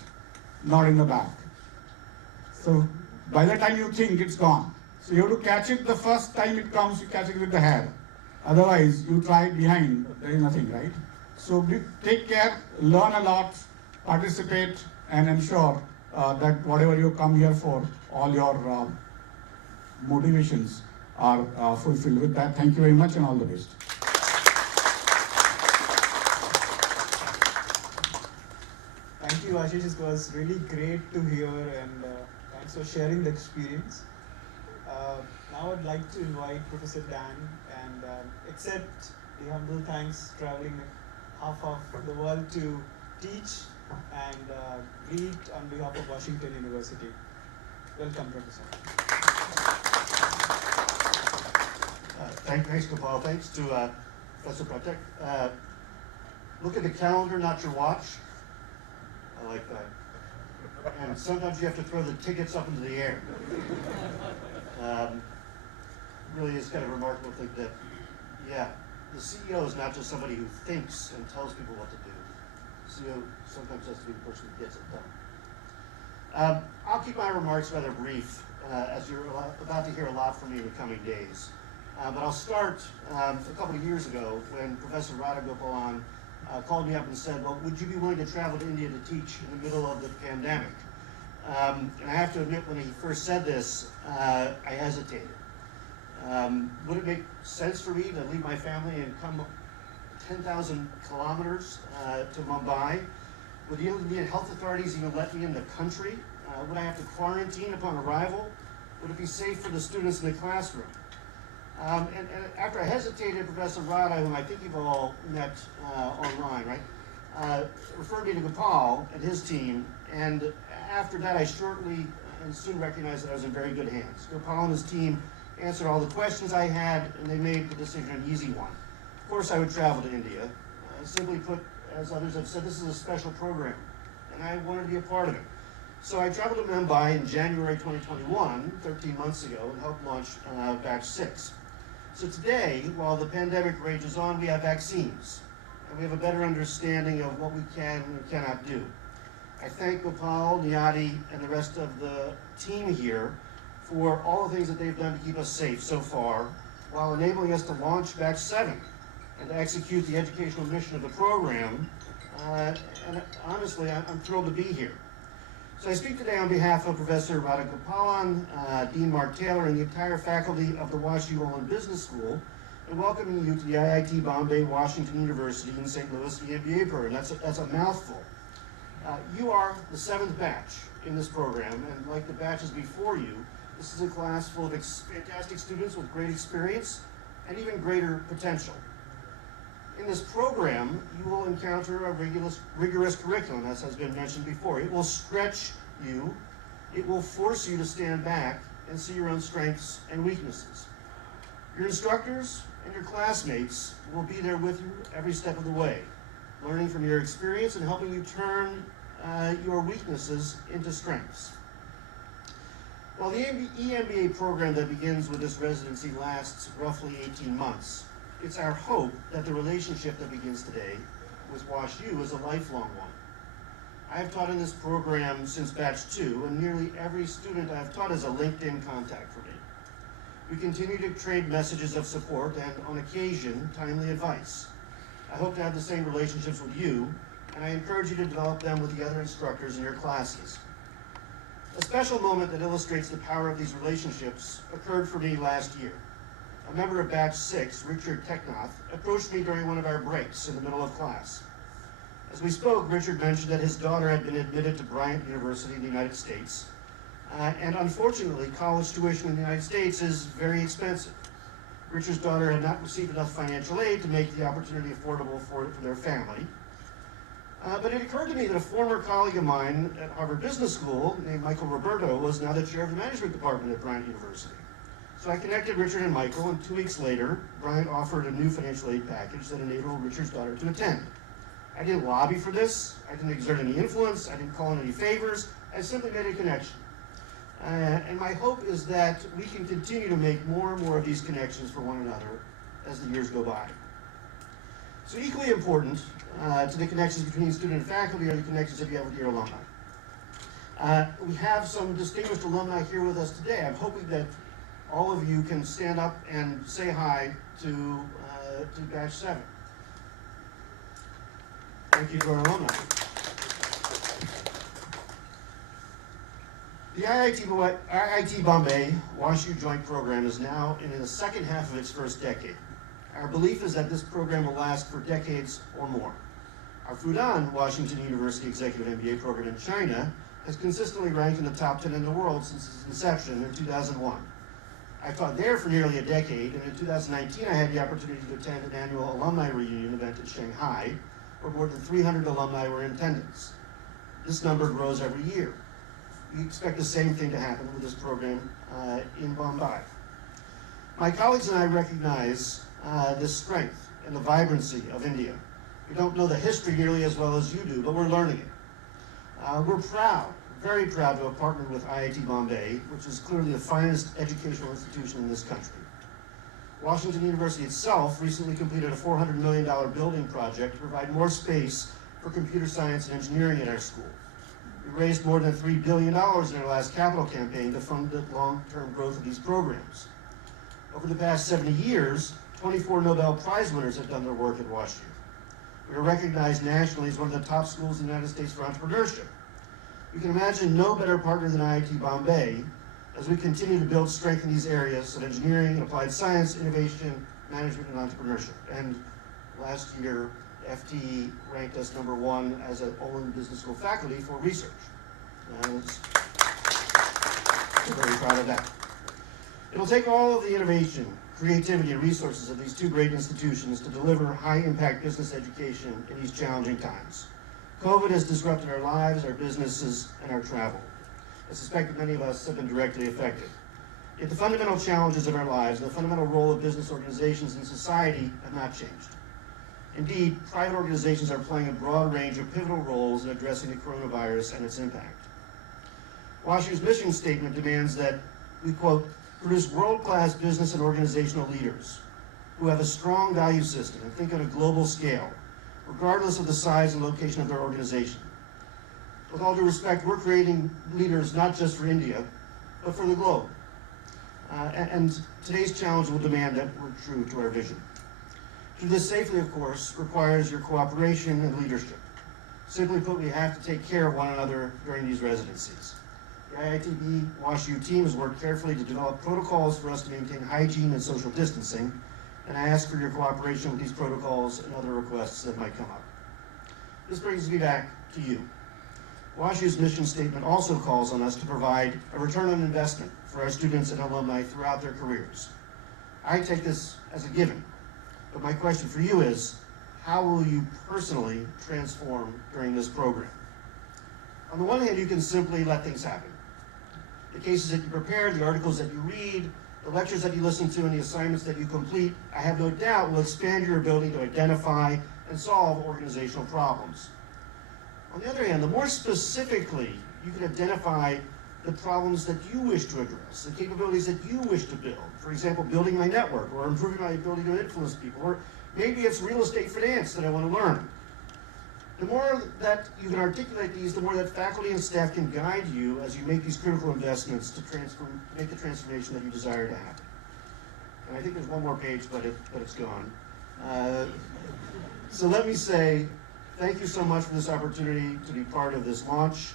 not in the back. So by the time you think, it's gone. So you have to catch it the first time it comes, you catch it with the hair. Otherwise, you try it behind, there is nothing, right? So take care, learn a lot, participate, and ensure that whatever you come here for, all your motivations are fulfilled. With that, thank you very much and all the best. Thank you, Ashish. It was really great to hear, and thanks for sharing the experience. Now I'd like to invite Professor Dan and accept the humble thanks, traveling half of the world to teach and read on behalf of Washington University. Welcome, Professor. Thanks, Gopal. Thanks to Professor Pratek. Look at the calendar, not your watch. I like that. And sometimes you have to throw the tickets up into the air. Really is kind of a remarkable thing that, yeah, the CEO is not just somebody who thinks and tells people what to do. The CEO sometimes has to be the person who gets it done. I'll keep my remarks rather brief, as you're about to hear a lot from me in the coming days. But I'll start a couple of years ago when Professor Radhagopalan called me up and said, well, would you be willing to travel to India to teach in the middle of the pandemic? And I have to admit, when he first said this, I hesitated. Would it make sense for me to leave my family and come 10,000 kilometers to Mumbai? Would the Indian health authorities even let me in the country? Would I have to quarantine upon arrival? Would it be safe for the students in the classroom? And after I hesitated, Professor Radha, whom I think you've all met online, right, referred me to Gopal and his team, and after that I shortly and soon recognized that I was in very good hands. Gopal and his team answered all the questions I had, and they made the decision an easy one. Of course I would travel to India. Simply put, as others have said, this is a special program, and I wanted to be a part of it. So I traveled to Mumbai in January 2021, 13 months ago, and helped launch batch 6. So today, while the pandemic rages on, we have vaccines, and we have a better understanding of what we can and cannot do. I thank Gopal, Niyati, and the rest of the team here for all the things that they've done to keep us safe so far, while enabling us to launch batch 7 and to execute the educational mission of the program. And honestly, I'm thrilled to be here. So I speak today on behalf of Professor Ravi Gandra, Dean Mark Taylor, and the entire faculty of the WashU Olin Business School, and welcoming you to the IIT Bombay, Washington University in St. Louis, the EMBA program. That's a mouthful. You are the 7th batch in this program, and like the batches before you, this is a class full of fantastic students with great experience and even greater potential. In this program, you will encounter a rigorous curriculum, as has been mentioned before. It will stretch you, it will force you to stand back and see your own strengths and weaknesses. Your instructors and your classmates will be there with you every step of the way, learning from your experience and helping you turn your weaknesses into strengths. While the EMBA program that begins with this residency lasts roughly 18 months, it's our hope that the relationship that begins today with WashU is a lifelong one. I have taught in this program since batch 2, and nearly every student I have taught is a LinkedIn contact for me. We continue to trade messages of support and, on occasion, timely advice. I hope to have the same relationships with you, and I encourage you to develop them with the other instructors in your classes. A special moment that illustrates the power of these relationships occurred for me last year. A member of batch 6, Richard Technoth, approached me during one of our breaks in the middle of class. As we spoke, Richard mentioned that his daughter had been admitted to Bryant University in the United States, and unfortunately, college tuition in the United States is very expensive. Richard's daughter had not received enough financial aid to make the opportunity affordable for their family. But it occurred to me that a former colleague of mine at Harvard Business School, named Michael Roberto, was now the chair of the management department at Bryant University. So I connected Richard and Michael, and 2 weeks later, Bryant offered a new financial aid package that enabled Richard's daughter to attend. I didn't lobby for this, I didn't exert any influence, I didn't call in any favors, I simply made a connection. And my hope is that we can continue to make more and more of these connections for one another as the years go by. So equally important to the connections between student and faculty are the connections that you have with your alumni. We have some distinguished alumni here with us today. I'm hoping that all of you can stand up and say hi to batch 7. Thank you to our alumni. The IIT Bombay-WashU joint program is now in the second half of its first decade. Our belief is that this program will last for decades or more. Our Fudan Washington University Executive MBA program in China has consistently ranked in the top 10 in the world since its inception in 2001. I taught there for nearly a decade, and in 2019 I had the opportunity to attend an annual alumni reunion event in Shanghai, where more than 300 alumni were in attendance. This number grows every year. We expect the same thing to happen with this program in Bombay. My colleagues and I recognize the strength and the vibrancy of India. We don't know the history nearly as well as you do, but we're learning it. We're proud, very proud to have partnered with IIT Bombay, which is clearly the finest educational institution in this country. Washington University itself recently completed a $400 million building project to provide more space for computer science and engineering at our school. We raised more than $3 billion in our last capital campaign to fund the long-term growth of these programs. Over the past 70 years, 24 Nobel Prize winners have done their work at WashU. We are recognized nationally as one of the top schools in the United States for entrepreneurship. We can imagine no better partner than IIT Bombay as we continue to build strength in these areas of engineering, applied science, innovation, management, and entrepreneurship. And last year, FT ranked us #1 as an Olin Business School faculty for research. And we're very proud of that. It'll take all of the innovation, creativity, and resources of these two great institutions to deliver high-impact business education in these challenging times. COVID has disrupted our lives, our businesses, and our travel. I suspect that many of us have been directly affected. Yet the fundamental challenges of our lives and the fundamental role of business organizations in society have not changed. Indeed, private organizations are playing a broad range of pivotal roles in addressing the coronavirus and its impact. WashU's mission statement demands that we, quote, produce world-class business and organizational leaders who have a strong value system and think on a global scale, regardless of the size and location of their organization. With all due respect, we're creating leaders not just for India, but for the globe. And today's challenge will demand that we're true to our vision. To do this safely, of course, requires your cooperation and leadership. Simply put, we have to take care of one another during these residencies. The IIT Bombay-WashU team has worked carefully to develop protocols for us to maintain hygiene and social distancing, and I ask for your cooperation with these protocols and other requests that might come up. This brings me back to you. WashU's mission statement also calls on us to provide a return on investment for our students and alumni throughout their careers. I take this as a given, but my question for you is, how will you personally transform during this program? On the one hand, you can simply let things happen. The cases that you prepare, the articles that you read, the lectures that you listen to, and the assignments that you complete, I have no doubt will expand your ability to identify and solve organizational problems. On the other hand, the more specifically you can identify the problems that you wish to address, the capabilities that you wish to build, for example, building my network or improving my ability to influence people, or maybe it's real estate finance that I want to learn. The more that you can articulate these, the more that faculty and staff can guide you as you make these critical investments to make the transformation that you desire to happen. And I think there's one more page, but it's gone. So let me say thank you so much for this opportunity to be part of this launch.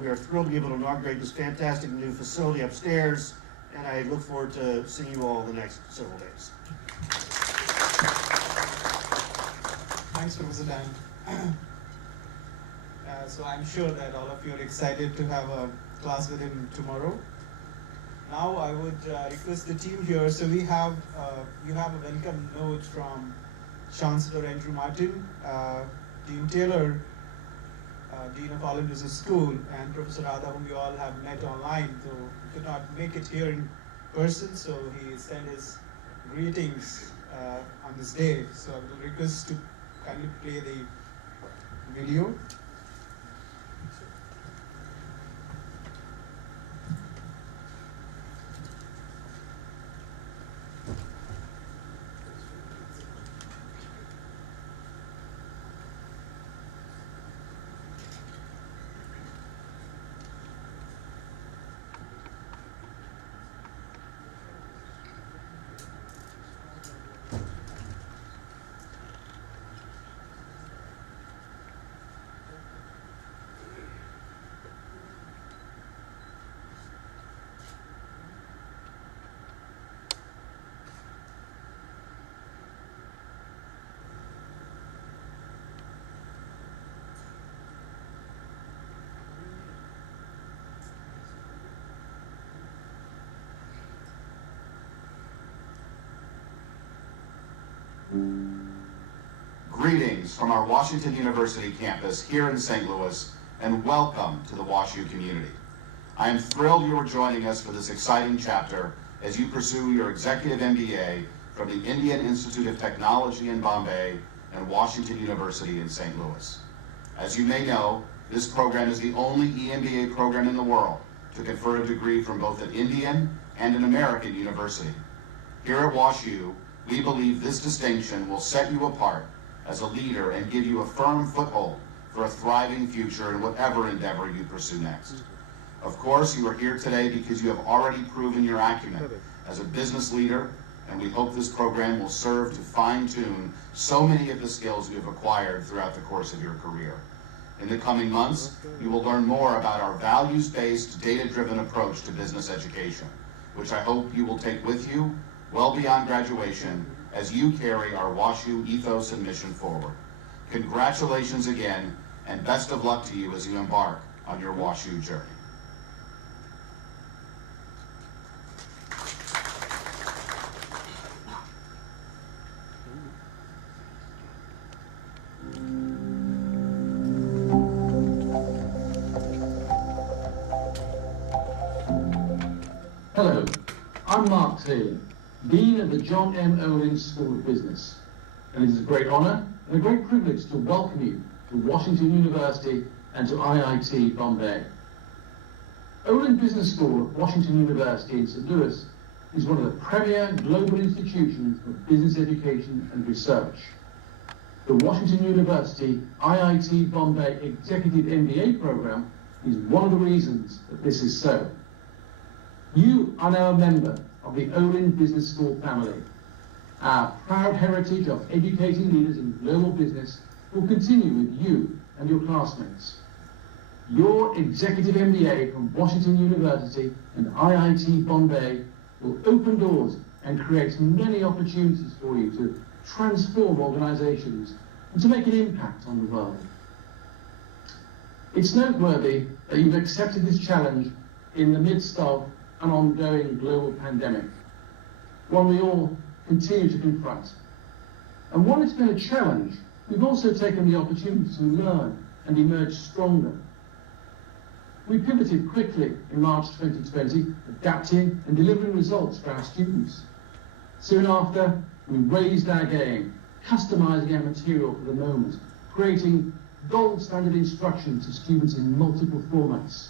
We are thrilled to be able to inaugurate this fantastic new facility upstairs, and I look forward to seeing you all in the next several days. Thanks, Professor Dan. So I'm sure that all of you are excited to have a class with him tomorrow. Now I would request the team here. So we have you have a welcome note from Chancellor Andrew Martin, Dean Taylor, Dean of All Business School, and Professor Radha, whom you all have met online, though he could not make it here in person, so he sent his greetings on this day. So I will request to kindly play the video. Greetings from our Washington University campus here in St. Louis, and welcome to the WashU community. I am thrilled you are joining us for this exciting chapter as you pursue your executive MBA from the Indian Institute of Technology in Bombay and Washington University in St. Louis. As you may know, this program is the only EMBA program in the world to confer a degree from both an Indian and an American university. Here at WashU, we believe this distinction will set you apart as a leader and give you a firm foothold for a thriving future in whatever endeavor you pursue next. Of course, you are here today because you have already proven your acumen as a business leader, and we hope this program will serve to fine-tune so many of the skills you have acquired throughout the course of your career. In the coming months, you will learn more about our values-based, data-driven approach to business education, which I hope you will take with you well beyond graduation as you carry our WashU ethos and mission forward. Congratulations again, and best of luck to you as you embark on your WashU journey. Hello, I'm Mark Taylor, Dean of the John M. Owens School of Business. and it is a great honour and a great privilege to welcome you to Washington University and to IIT Bombay. Olin Business School at Washington University in St. Louis is one of the premier global institutions for business education and research. The Washington University IIT Bombay Executive MBA program is one of the reasons that this is so. You are now a member of the Olin Business School family. Our proud heritage of educating leaders in global business will continue with you and your classmates. Your Executive MBA from Washington University and IIT Bombay will open doors and create many opportunities for you to transform organizations and to make an impact on the world. It's noteworthy that you've accepted this challenge in the midst of an ongoing global pandemic, one we all continue to confront. And while it's been a challenge, we've also taken the opportunity to learn and emerge stronger. We pivoted quickly in March 2020, adapting and delivering results for our students. Soon after, we raised our game, customizing our material for the moment, creating gold standard instruction to students in multiple formats.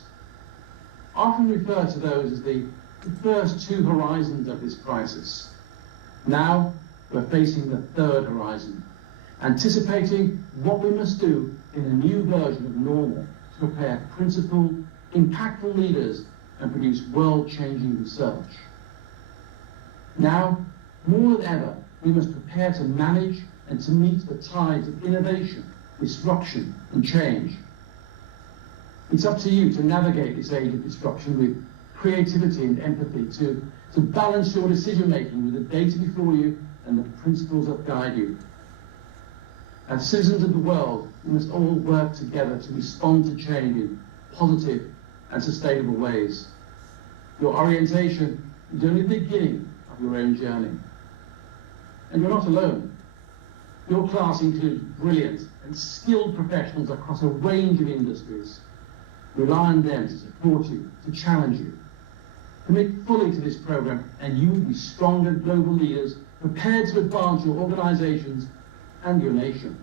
I often refer to those as the first two horizons of this crisis. Now, we're facing the third horizon, anticipating what we must do in a new version of normal to prepare principled, impactful leaders and produce world-changing research. Now, more than ever, we must prepare to manage and to meet the tides of innovation, disruption, and change. It's up to you to navigate this age of disruption with creativity and empathy, to balance your decision-making with the data before you and the principles that guide you. As citizens of the world, we must all work together to respond to change in positive and sustainable ways. Your orientation is only the beginning of your own journey. And you're not alone. Your class includes brilliant and skilled professionals across a range of industries. Rely on them to support you, to challenge you. Commit fully to this program and you will be stronger global leaders prepared to advance your organizations and your nation.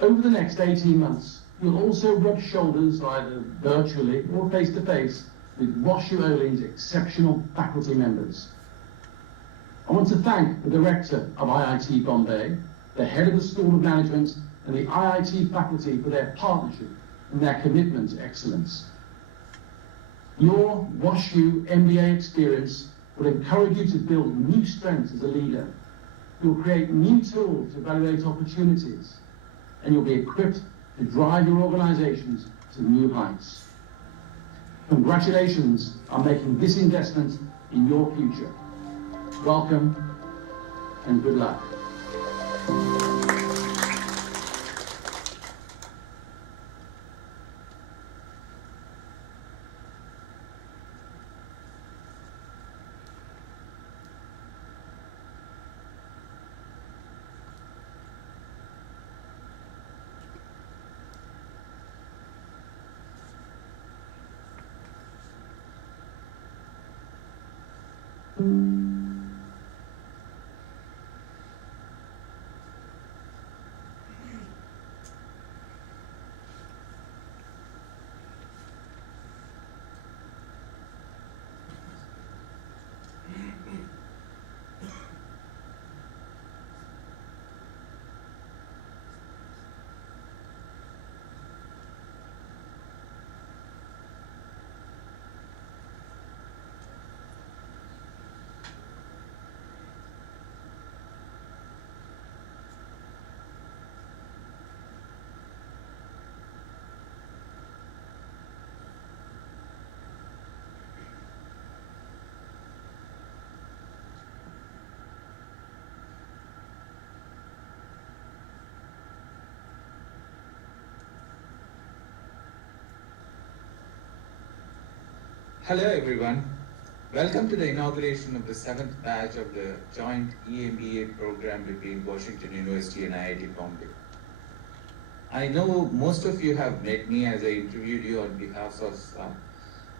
Over the next 18 months, you'll also rub shoulders either virtually or face-to-face with WashU Olin's exceptional faculty members. I want to thank the Director of IIT Bombay, the Head of the School of Management, and the IIT faculty for their partnership and their commitment to excellence. Your WashU MBA experience will encourage you to build new strengths as a leader. You'll create new tools to evaluate opportunities, and you'll be equipped to drive your organizations to new heights. Congratulations on making this investment in your future. Welcome and good luck. Hello everyone. Welcome to the inauguration of the 7th batch of the joint EMBA program between Washington University and IIT Bombay. I know most of you have met me as I interviewed you on behalf of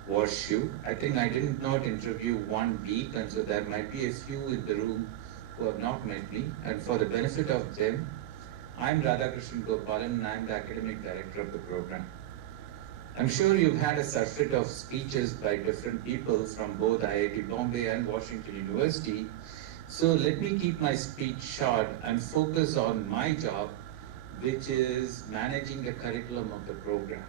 WashU. I think I did not interview one week, and so there might be a few in the room who have not met me, and for the benefit of them, I'm Radhakrishnan Gopalan and I'm the Academic Director of the program. I'm sure you've had a surfeit of speeches by different people from both IIT Bombay and Washington University, so let me keep my speech short and focus on my job, which is managing the curriculum of the program.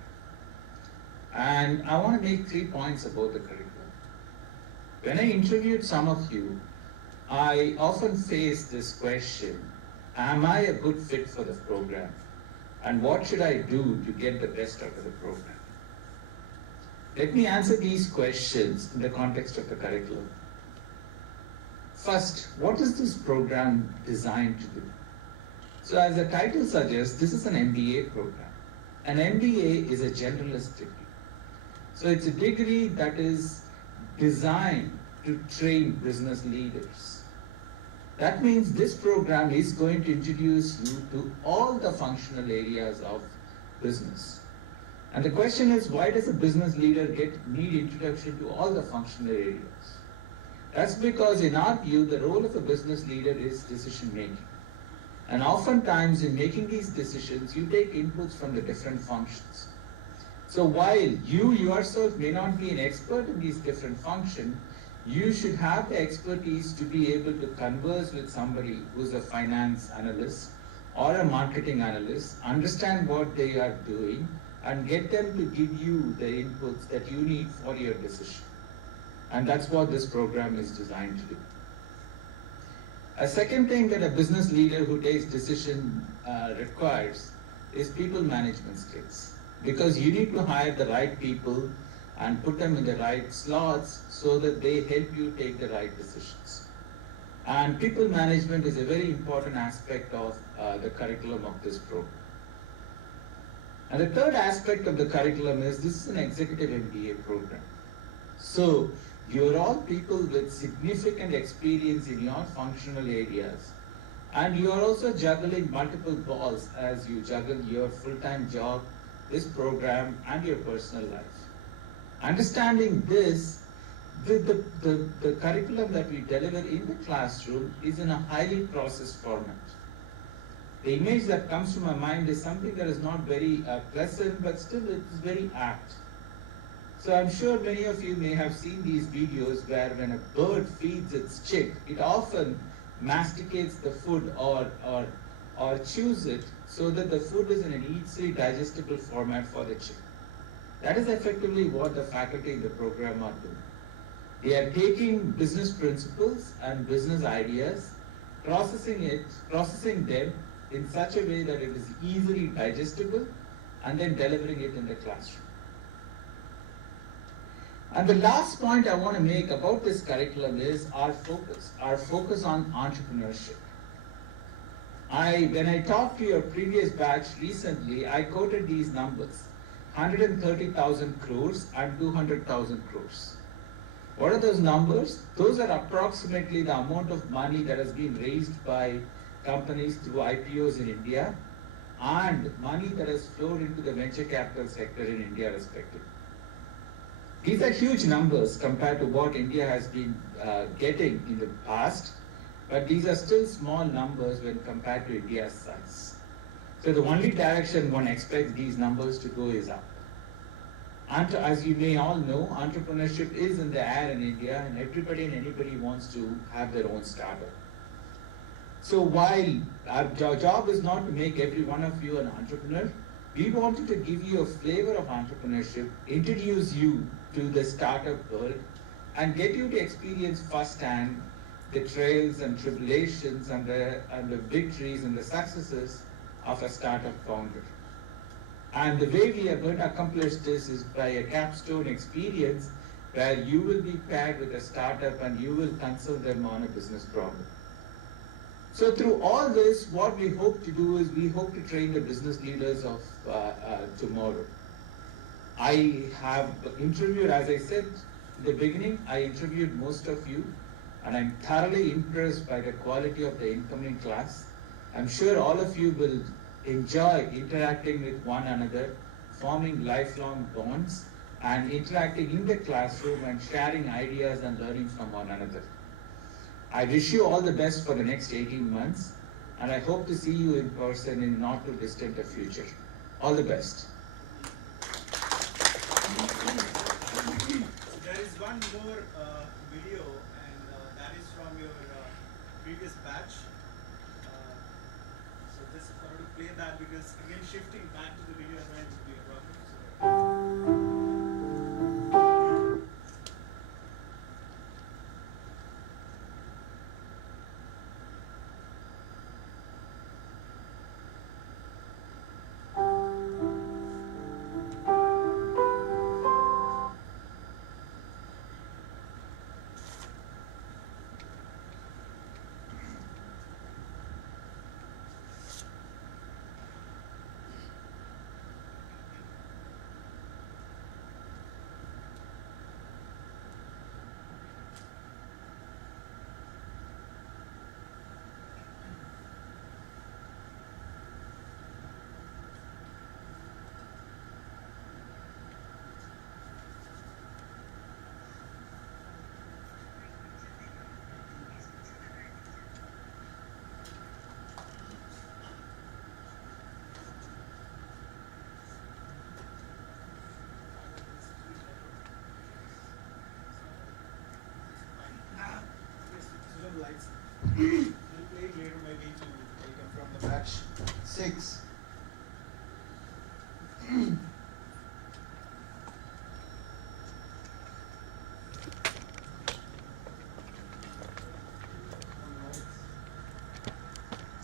And I want to make 3 points about the curriculum. When I interviewed some of you, I often face this question, am I a good fit for the program? And what should I do to get the best out of the program? Let me answer these questions in the context of the curriculum. First, what is this program designed to do? So as the title suggests, this is an MBA program. An MBA is a generalist degree. So it's a degree that is designed to train business leaders. That means this program is going to introduce you to all the functional areas of business. And the question is, why does a business leader need introduction to all the functional areas? That's because in our view, the role of a business leader is decision making. And oftentimes in making these decisions, you take inputs from the different functions. So while you yourself may not be an expert in these different functions, you should have the expertise to be able to converse with somebody who's a finance analyst or a marketing analyst, understand what they are doing, and get them to give you the inputs that you need for your decision. And that's what this program is designed to do. A second thing that a business leader who takes decision requires is people management skills. Because you need to hire the right people and put them in the right slots so that they help you take the right decisions. And people management is a very important aspect of the curriculum of this program. And the third aspect of the curriculum is this is an executive MBA program. So you're all people with significant experience in your functional areas, and you are also juggling multiple balls as you juggle your full-time job, this program, and your personal life. Understanding this, the curriculum that we deliver in the classroom is in a highly processed format. The image that comes to my mind is something that is not very pleasant, but still it is very apt. So I'm sure many of you may have seen these videos where when a bird feeds its chick, it often masticates the food or chews it so that the food is in an easily digestible format for the chick. That is effectively what the faculty in the program are doing. They are taking business principles and business ideas, processing them in such a way that it is easily digestible, and then delivering it in the classroom. And the last point I want to make about this curriculum is our focus on entrepreneurship. When I talked to your previous batch recently, I quoted these numbers, 130,000 crores and 200,000 crores. What are those numbers? Those are approximately the amount of money that has been raised by companies through IPOs in India and money that has flowed into the venture capital sector in India respectively. These are huge numbers compared to what India has been getting in the past, but these are still small numbers when compared to India's size. So the only direction one expects these numbers to go is up. And as you may all know, entrepreneurship is in the air in India, and everybody and anybody wants to have their own startup. So while our job is not to make every one of you an entrepreneur, we wanted to give you a flavor of entrepreneurship, introduce you to the startup world, and get you to experience firsthand the trials and tribulations and the victories and the successes of a startup founder. And the way we are going to accomplish this is by a capstone experience where you will be paired with a startup and you will consult them on a business problem. So through all this, what we hope to do is we hope to train the business leaders of tomorrow. I have interviewed, as I said in the beginning, I interviewed most of you, and I'm thoroughly impressed by the quality of the incoming class. I'm sure all of you will enjoy interacting with one another, forming lifelong bonds, and interacting in the classroom and sharing ideas and learning from one another. I wish you all the best for the next 18 months, and I hope to see you in person in not too distant a future. All the best. There is one more video, and that is from your previous batch. So just wanted to play that because again shifting back to the video again would be a problem. So. Lights. We'll play it later maybe to take them from the batch 6.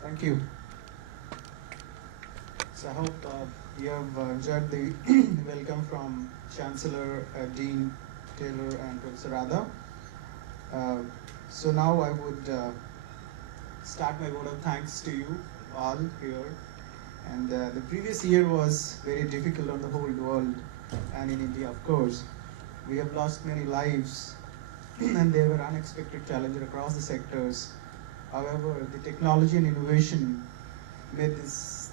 Thank you. So I hope you have enjoyed the welcome from Chancellor, Dean Taylor and Professor Radha. So now I would start my vote of thanks to you all here. And the previous year was very difficult on the whole world and in India, of course. We have lost many lives and there were unexpected challenges across the sectors. However, the technology and innovation made these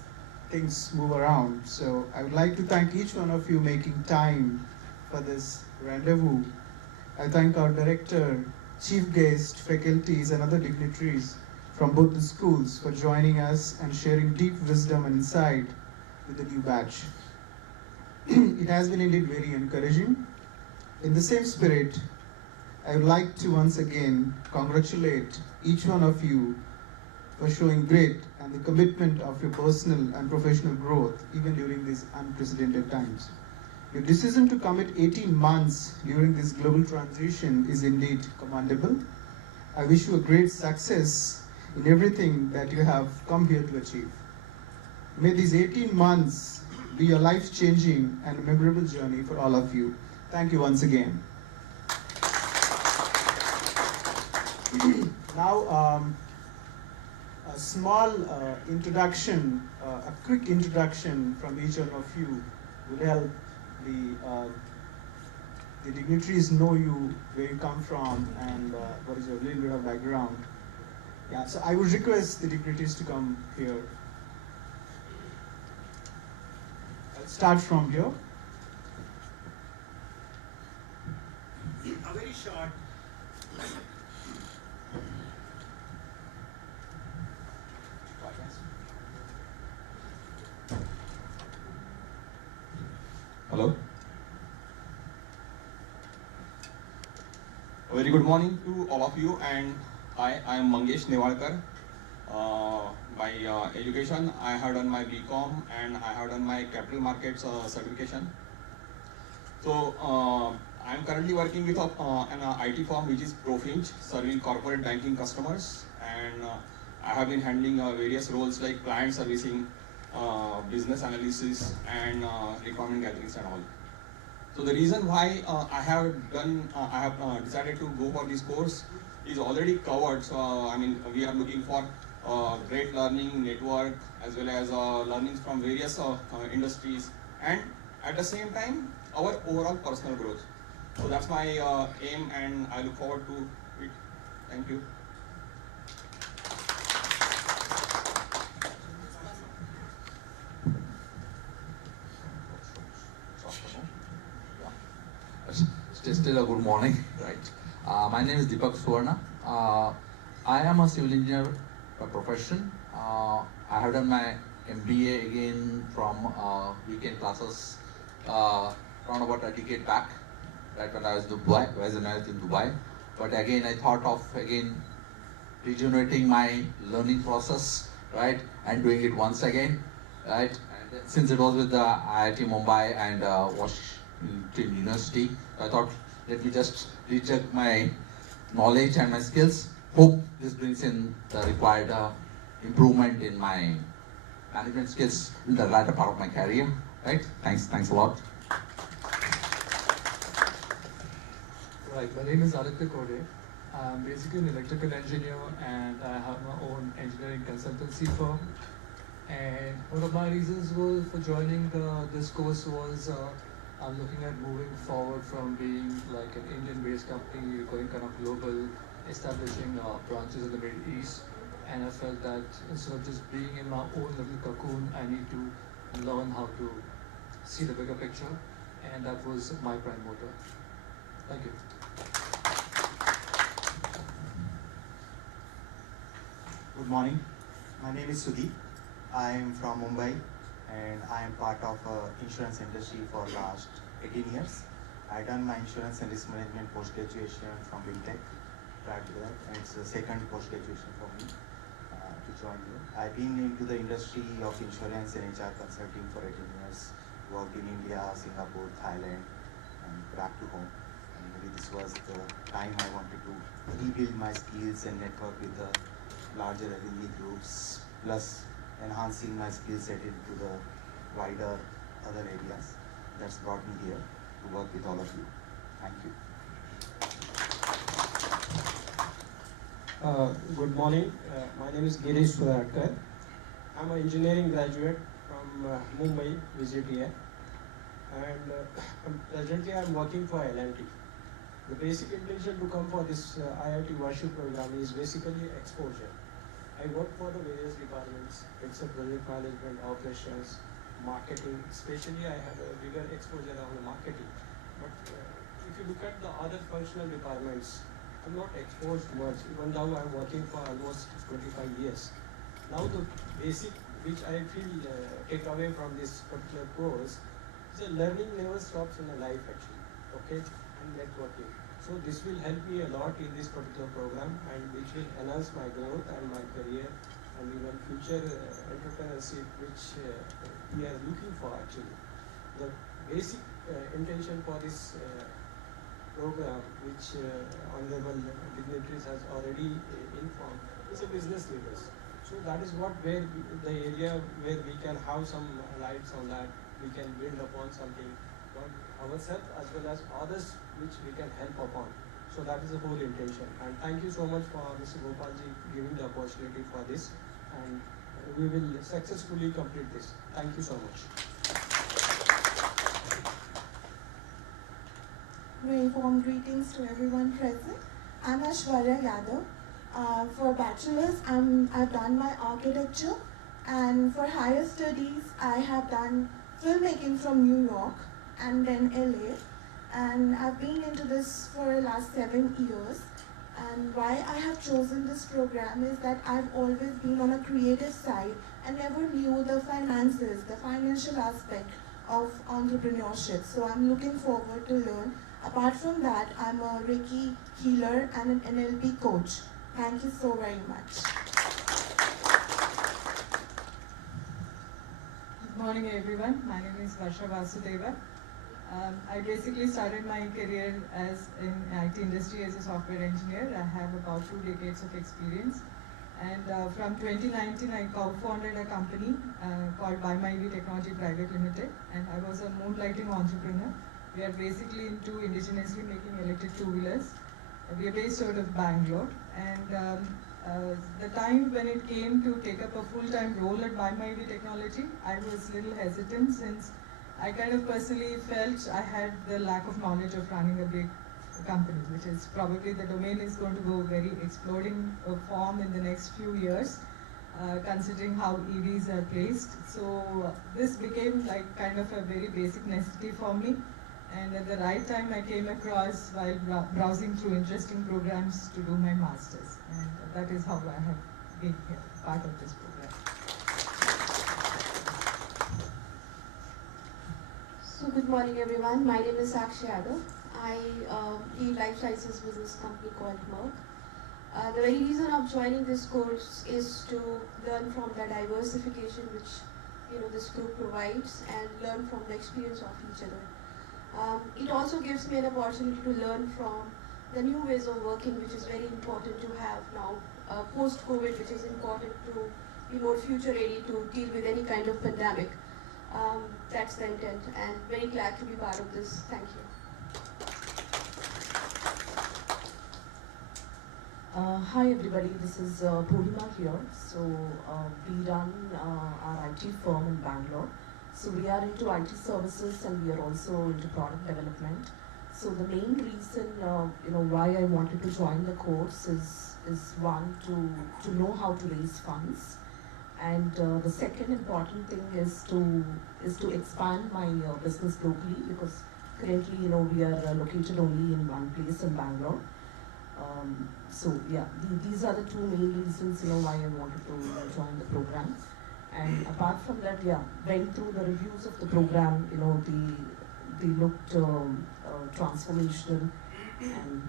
things move around. So I would like to thank each one of you making time for this rendezvous. I thank our director, chief guest, faculties, and other dignitaries from both the schools for joining us and sharing deep wisdom and insight with the new batch. It has been indeed very encouraging. In the same spirit, I would like to once again congratulate each one of you for showing grit and the commitment of your personal and professional growth even during these unprecedented times. Your decision to commit 18 months during this global transition is indeed commendable. I wish you a great success in everything that you have come here to achieve. May these 18 months be a life-changing and memorable journey for all of you. Thank you once again. Now, a small introduction, a quick introduction from each one of you will help the dignitaries know you, where you come from, and what is your little bit of background. Yeah, so I would request the dignitaries to come here. I'll start from here. A very short. Hello. A very good morning to all of you, and I am Mangesh Nevalkar. By education, I have done my BCom and I have done my capital markets certification. So I am currently working with an IT firm which is Profinch, serving corporate banking customers, and I have been handling various roles like client servicing, business analysis, and requirement gatherings and all. So the reason why I have decided to go for this course is already covered. So I mean, we are looking for great learning network as well as learnings from various industries, and at the same time our overall personal growth. So that's my aim, and I look forward to it. Thank you. Still a good morning, right? My name is Deepak Suvarna. I am a civil engineer by profession. I have done my MBA again from weekend classes around about a decade back, right when I was in Dubai. But again, I thought of regenerating my learning process, right, and doing it once again, right. And since it was with the IIT Bombay and Washington University, I thought let me just recheck my knowledge and my skills. Hope this brings in the required improvement in my management skills in the latter part of my career, right. Thanks a lot. Right, my name is Aditya Kode. I'm basically an electrical engineer and I have my own engineering consultancy firm. And one of my reasons for joining this course was I'm looking at moving forward from being like an Indian-based company, going kind of global, establishing branches in the Middle East. And I felt that instead of just being in my own little cocoon, I need to learn how to see the bigger picture. And that was my prime motive. Thank you. Good morning. My name is Sudeep. I am from Mumbai and I am part of insurance industry for last 18 years. I done my insurance and risk management post-graduation from BTech prior to that, and it's the second post-graduation for me to join you. I've been into the industry of insurance and HR consulting for 18 years, worked in India, Singapore, Thailand, and back to home. And maybe this was the time I wanted to rebuild my skills and network with the larger alumni groups, plus enhancing my skill set into the wider other areas. That's brought me here to work with all of you. Thank you. Good morning. My name is Girish Sudhakar. I'm an engineering graduate from Mumbai, VGTI, and presently I'm working for L&T. The basic intention to come for this IIT WashU program is basically exposure. I work for the various departments, it's a project management, operations, marketing. Especially I have a bigger exposure on the marketing. But if you look at the other functional departments, I'm not exposed much, even though I'm working for almost 25 years. Now the basic which I feel take away from this particular course is that learning never stops in a life actually, okay, and networking. So this will help me a lot in this particular program, and which will enhance my growth and my career and even future entrepreneurship which we are looking for actually. The basic intention for this program, which honorable dignitaries has already informed, is a business leaders. So that is what the area where we can have some lights on that, we can build upon something, not ourselves as well as others which we can help upon. So that is the whole intention. And thank you so much for Mr. Gopalji giving the opportunity for this, and we will successfully complete this. Thank you so much. Very warm greetings to everyone present. I'm Ashwarya Yadav. For bachelor's, I've done my architecture, and for higher studies, I have done filmmaking from New York and then LA. And I've been into this for the last 7 years. And why I have chosen this program is that I've always been on a creative side and never knew the finances, the financial aspect of entrepreneurship. So I'm looking forward to learn. Apart from that, I'm a Reiki healer and an NLP coach. Thank you so very much. Good morning, everyone. My name is Varsha Vasudeva. I basically started my career in IT industry as a software engineer. I have about 2 decades of experience. And from 2019, I co-founded a company called BuyMyV Technology Private Limited. And I was a moonlighting entrepreneur. We are basically into indigenously making electric two-wheelers. We are based out of Bangalore. And the time when it came to take up a full-time role at BuyMyV Technology, I was a little hesitant since I kind of personally felt I had the lack of knowledge of running a big company, which is probably the domain is going to go very exploding form in the next few years, considering how EVs are placed. So this became like kind of a very basic necessity for me. And at the right time, I came across while browsing through interesting programs to do my master's. And that is how I have been here, part of this program. So good morning everyone, my name is Sakshi Yadav. I lead life sciences business company called Merck. The very reason of joining this course is to learn from the diversification which this group provides and learn from the experience of each other. It also gives me an opportunity to learn from the new ways of working, which is very important to have now post-COVID, which is important to be more future ready to deal with any kind of pandemic. That's the intent, and very glad to be part of this. Thank you. Hi everybody, this is Purnima here. So we run our IT firm in Bangalore. So we are into IT services and we are also into product development. So the main reason why I wanted to join the course is one, to know how to raise funds, and the second important thing is to expand my business locally, because currently we are located only in one place in Bangalore. So yeah, these are the two main reasons why I wanted to join the program. And apart from that, yeah, went through the reviews of the program. They looked transformational, and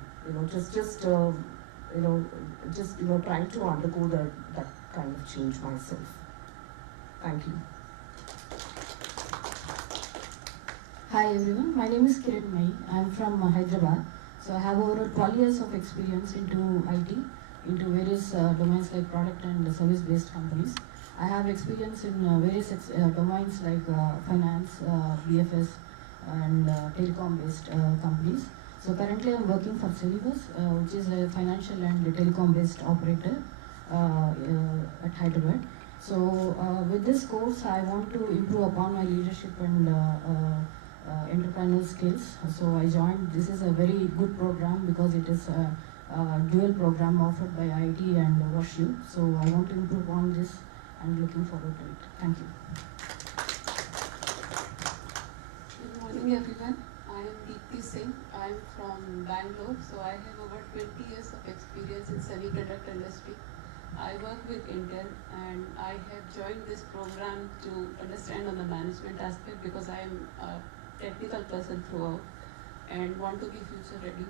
just trying to undergo that kind of change myself. Thank you. Hi everyone, my name is Kiran Mai. I am from Hyderabad. So I have over 12 years of experience into IT, into various domains like product and service-based companies. I have experience in various domains like finance, BFS, and telecom-based companies. So currently I'm working for Celibus, which is a financial and telecom-based operator at Hyderabad. So with this course, I want to improve upon my leadership and entrepreneurial skills. So I joined. This is a very good program because it is a dual program offered by IIT and WashU. So I want to improve on this and looking forward to it. Thank you. Good morning everyone. I am Deepti Singh. I am from Bangalore. So I have over 20 years of experience in semiconductor industry. I work with Intel and I have joined this program to understand on the management aspect because I am a technical person throughout and want to be future ready.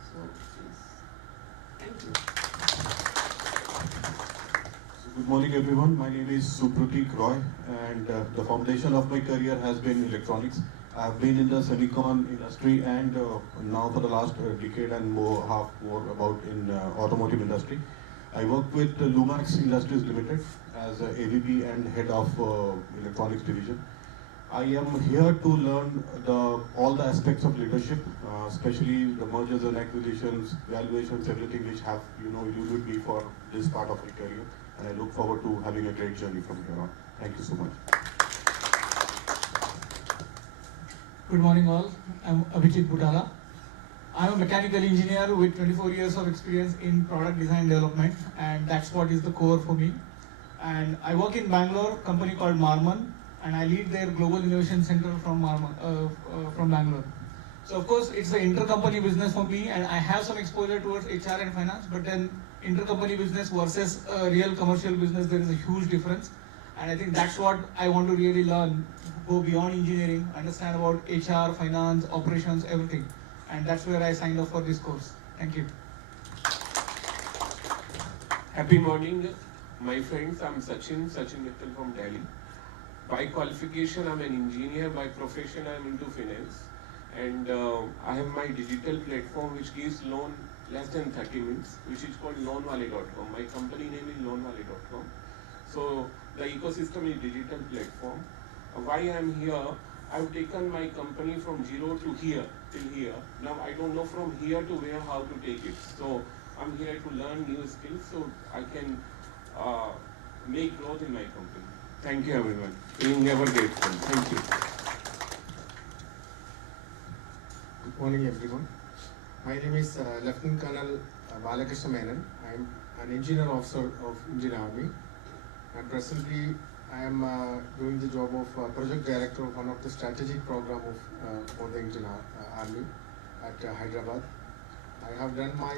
So yes, thank you. Good morning everyone, my name is Supratik Roy, and the foundation of my career has been electronics. I have been in the semicon industry and now for the last decade and more about in automotive industry. I work with Lumax Industries Limited as a AVP and head of electronics division. I am here to learn all the aspects of leadership, especially the mergers and acquisitions, valuations, everything which have eluded me for this part of my career. And I look forward to having a great journey from here on. Thank you so much. Good morning all. I'm Abhijit Butala. I'm a mechanical engineer with 24 years of experience in product design development, and that's what is the core for me. And I work in Bangalore, a company called Marman, and I lead their global innovation center from Bangalore. So of course it's an intercompany business for me, and I have some exposure towards HR and finance, but then intercompany business versus real commercial business, there is a huge difference. And I think that's what I want to really learn, go beyond engineering, understand about HR, finance, operations, everything. And that's where I signed up for this course. Thank you. Happy morning, my friends. I'm Sachin Mittal from Delhi. By qualification, I'm an engineer. By profession, I'm into finance. And I have my digital platform which gives loan less than 30 minutes, which is called loanwale.com. My company name is loanwale.com. So the ecosystem is digital platform. Why I'm here, I've taken my company from zero to here, till here. Now I don't know from here to where how to take it. So I'm here to learn new skills so I can make growth in my company. Thank you everyone. Being never grateful. Thank you. Good morning everyone. My name is Lieutenant Colonel Balakrishna Menon. I am an engineer officer of Indian Army, and presently I am doing the job of project director of one of the strategic program for the Indian Army at Hyderabad. I have done my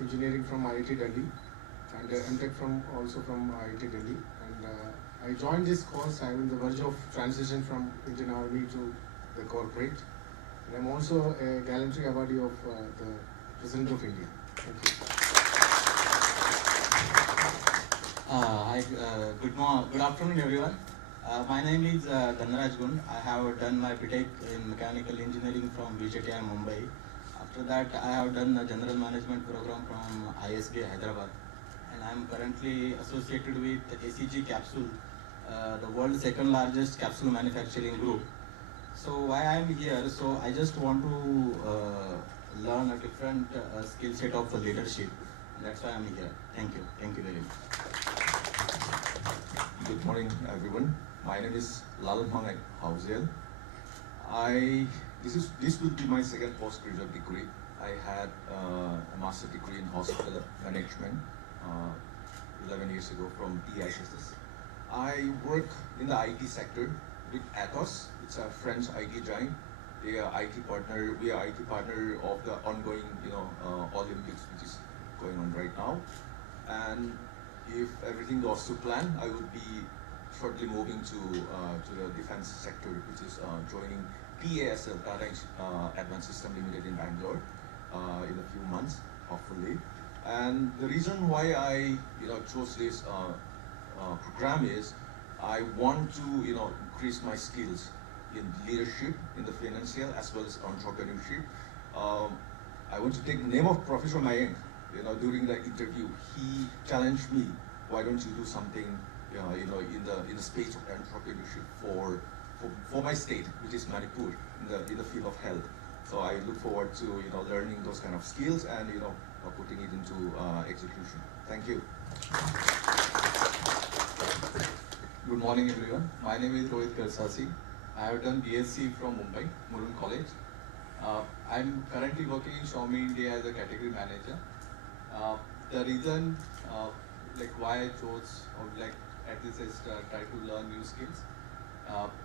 engineering from IIT Delhi and MTech also from IIT Delhi. And I joined this course. I am in the verge of transition from Indian Army to the corporate. And I'm also a gallantry awardee of the President of India. Thank you. Hi, good afternoon everyone. My name is Dhanraj Gund. I have done my BTech in Mechanical Engineering from IIT Bombay. After that, I have done a General Management program from ISB Hyderabad. And I am currently associated with ACG Capsule, the world's second largest capsule manufacturing group. So why I am here? So I just want to learn a different skill set of leadership. And that's why I am here. Thank you. Thank you very much. Good morning, everyone. My name is Lalmang Hausiel. This will be my second postgraduate degree. I had a master's degree in hospital management 11 years ago from EISS. I work in the IT sector with Atos. It's a French IT giant. They are IT partner. We are IT partner of the ongoing, Olympics, which is going on right now. And if everything goes to plan, I would be shortly moving to the defense sector, which is joining TASL, Tata Advanced System Limited in Bangalore, in a few months, hopefully. And the reason why I chose this program is I want to increase my skills in leadership, in the financial as well as entrepreneurship. I want to take the name of Professor Mayank. During the interview, he challenged me, why don't you do something in the space of entrepreneurship for my state, which is Manipur, in the field of health. So I look forward to learning those kind of skills and putting it into execution. Thank you. Good morning everyone. My name is Rohit Karsasi. I have done BSc from Mumbai, Murun College. I'm currently working in Xiaomi India as a category manager. The reason why I chose at least try to learn new skills,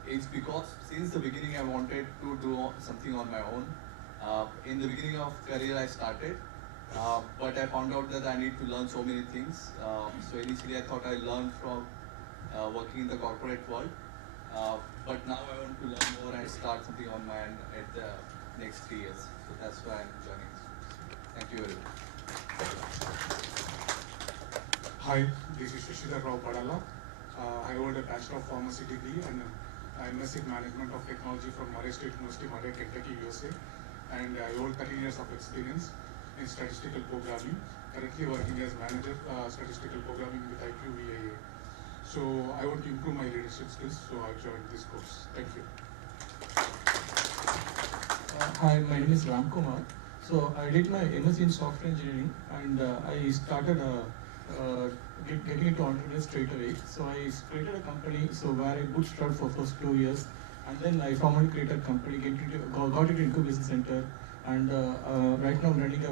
it's because since the beginning I wanted to do something on my own. In the beginning of career I started, but I found out that I need to learn so many things. So initially I thought I learned from working in the corporate world, but now I want to learn more and start something on my own at the next 3 years. So that's why I'm joining this course. Thank you very much. Hi, this is Shashidhar Rao Padala. I hold a Bachelor of Pharmacy degree and MSc in Management of Technology from Murray State University, Murray, Kentucky, USA. And I hold 13 years of experience in statistical programming. Currently working as manager statistical programming with IQVIA. So I want to improve my leadership skills, so I joined this course. Thank you. Hi, my name is Ram Kumar. So I did my MSc in software engineering, and I started getting into entrepreneurship straight away. So I created a company, where I bootstrapped for first 2 years, and then I formally created a company, got it into business center, and right now I'm running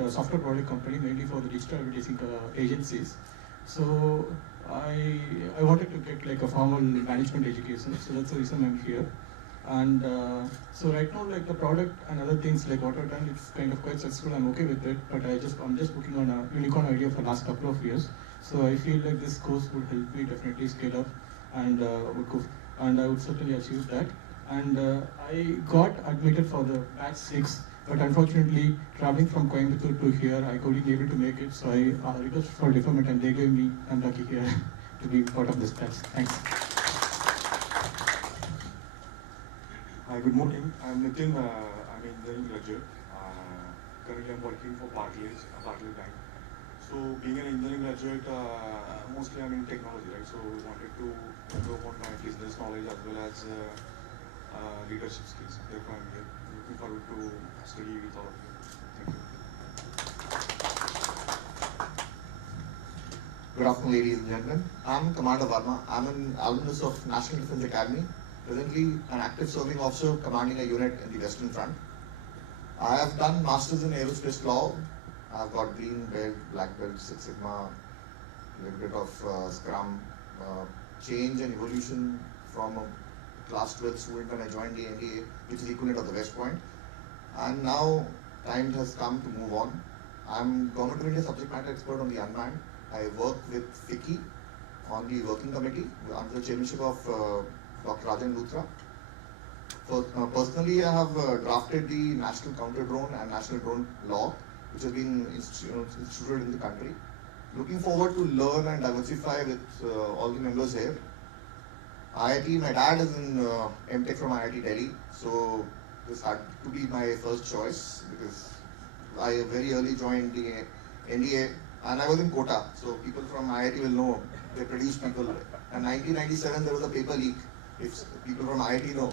a software product company mainly for the digital advertising agencies. So I wanted to get a formal management education, so that's the reason I'm here. And so right now, the product and other things what I've done, it's kind of quite successful. I'm okay with it, but I'm just working on a unicorn idea for the last couple of years. So I feel like this course would help me definitely scale up, and I would certainly achieve that. And I got admitted for the batch 6, but unfortunately, traveling from Coimbatore to here, I couldn't able to make it. So I requested for deferment, and they gave me. I'm lucky here to be part of this batch. Thanks. Hi, good morning. I'm Nitin. I'm an engineering graduate. Currently, I'm working for Barclays Bank. So, being an engineering graduate, mostly I'm in technology, right? So, wanted to improve on my business knowledge as well as leadership skills. Therefore, I'm here. Looking forward to study with all of you. Thank you. Good afternoon, ladies and gentlemen. I'm Commander Varma. I'm an alumnus of National Defence Academy. Presently an active serving officer commanding a unit in the Western Front. I have done Masters in Aerospace Law. I've got Green Belt, Black Belt, Six Sigma, a little bit of Scrum, change and evolution from a class 12 student when I joined the NDA, which is equivalent of the West Point. And now time has come to move on. I'm Government of India subject matter expert on the unmanned. I work with FICCI on the working committee under the chairmanship of Dr. Rajan Luthra. Personally, I have drafted the National Counter Drone and National Drone Law, which has been instituted in the country. Looking forward to learn and diversify with all the members here. IIT, my dad is in MTech from IIT Delhi, so this had to be my first choice because I very early joined the NDA and I was in Kota, so people from IIT will know they produce people. And 1997 there was a paper leak, if people from IIT know.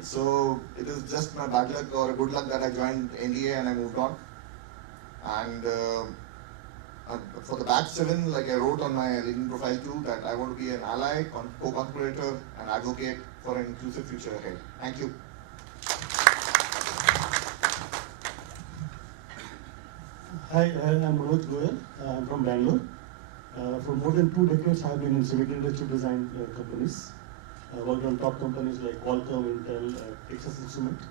So it is just my bad luck or good luck that I joined NDA and I moved on. And for the batch 7, like I wrote on my LinkedIn profile too, that I want to be an ally, co-conspirator and advocate for an inclusive future ahead. Thank you. Hi, I'm Manoj Goyal. I'm from Bangalore. For more than 2 decades, I have been in semiconductor design companies. I worked on top companies like Qualcomm, Intel, Texas Instruments.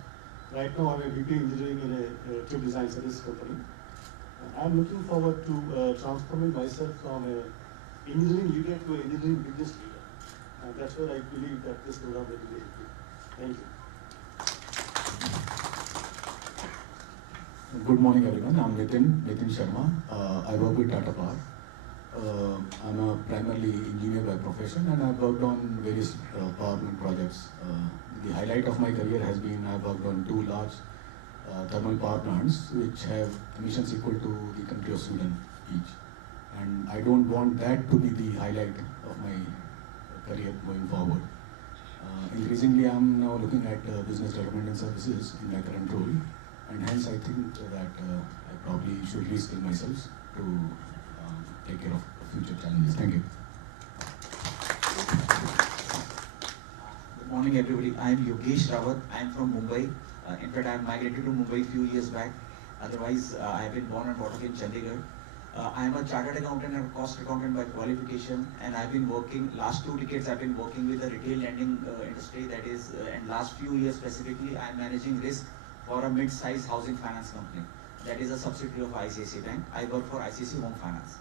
Right now, I'm a VP engineering in a chip design service company. I'm looking forward to transforming myself from an engineering leader to an engineering business leader. And that's where I believe that this program will be helpful. Thank you. Good morning, everyone. I'm Nikhil Sharma. I work with Tata Power. I'm a primarily engineer by profession, and I've worked on various power plant projects. The highlight of my career has been I've worked on 2 large thermal power plants which have emissions equal to the country of Sweden each. And I don't want that to be the highlight of my career going forward. Increasingly, I'm now looking at business development and services in my current role, and hence I think that I probably should reskill myself to take care of future challenges. Thank you. Good morning, everybody. I am Yogesh Rawat. I am from Mumbai. In fact, I migrated to Mumbai a few years back. Otherwise, I have been born and brought up in Chandigarh. I am a chartered accountant and cost accountant by qualification, and I've been working, last 2 decades I've been working with the retail lending industry, that is, and last few years specifically, I'm managing risk for a mid-sized housing finance company. That is a subsidiary of ICICI Bank. I work for ICICI Home Finance.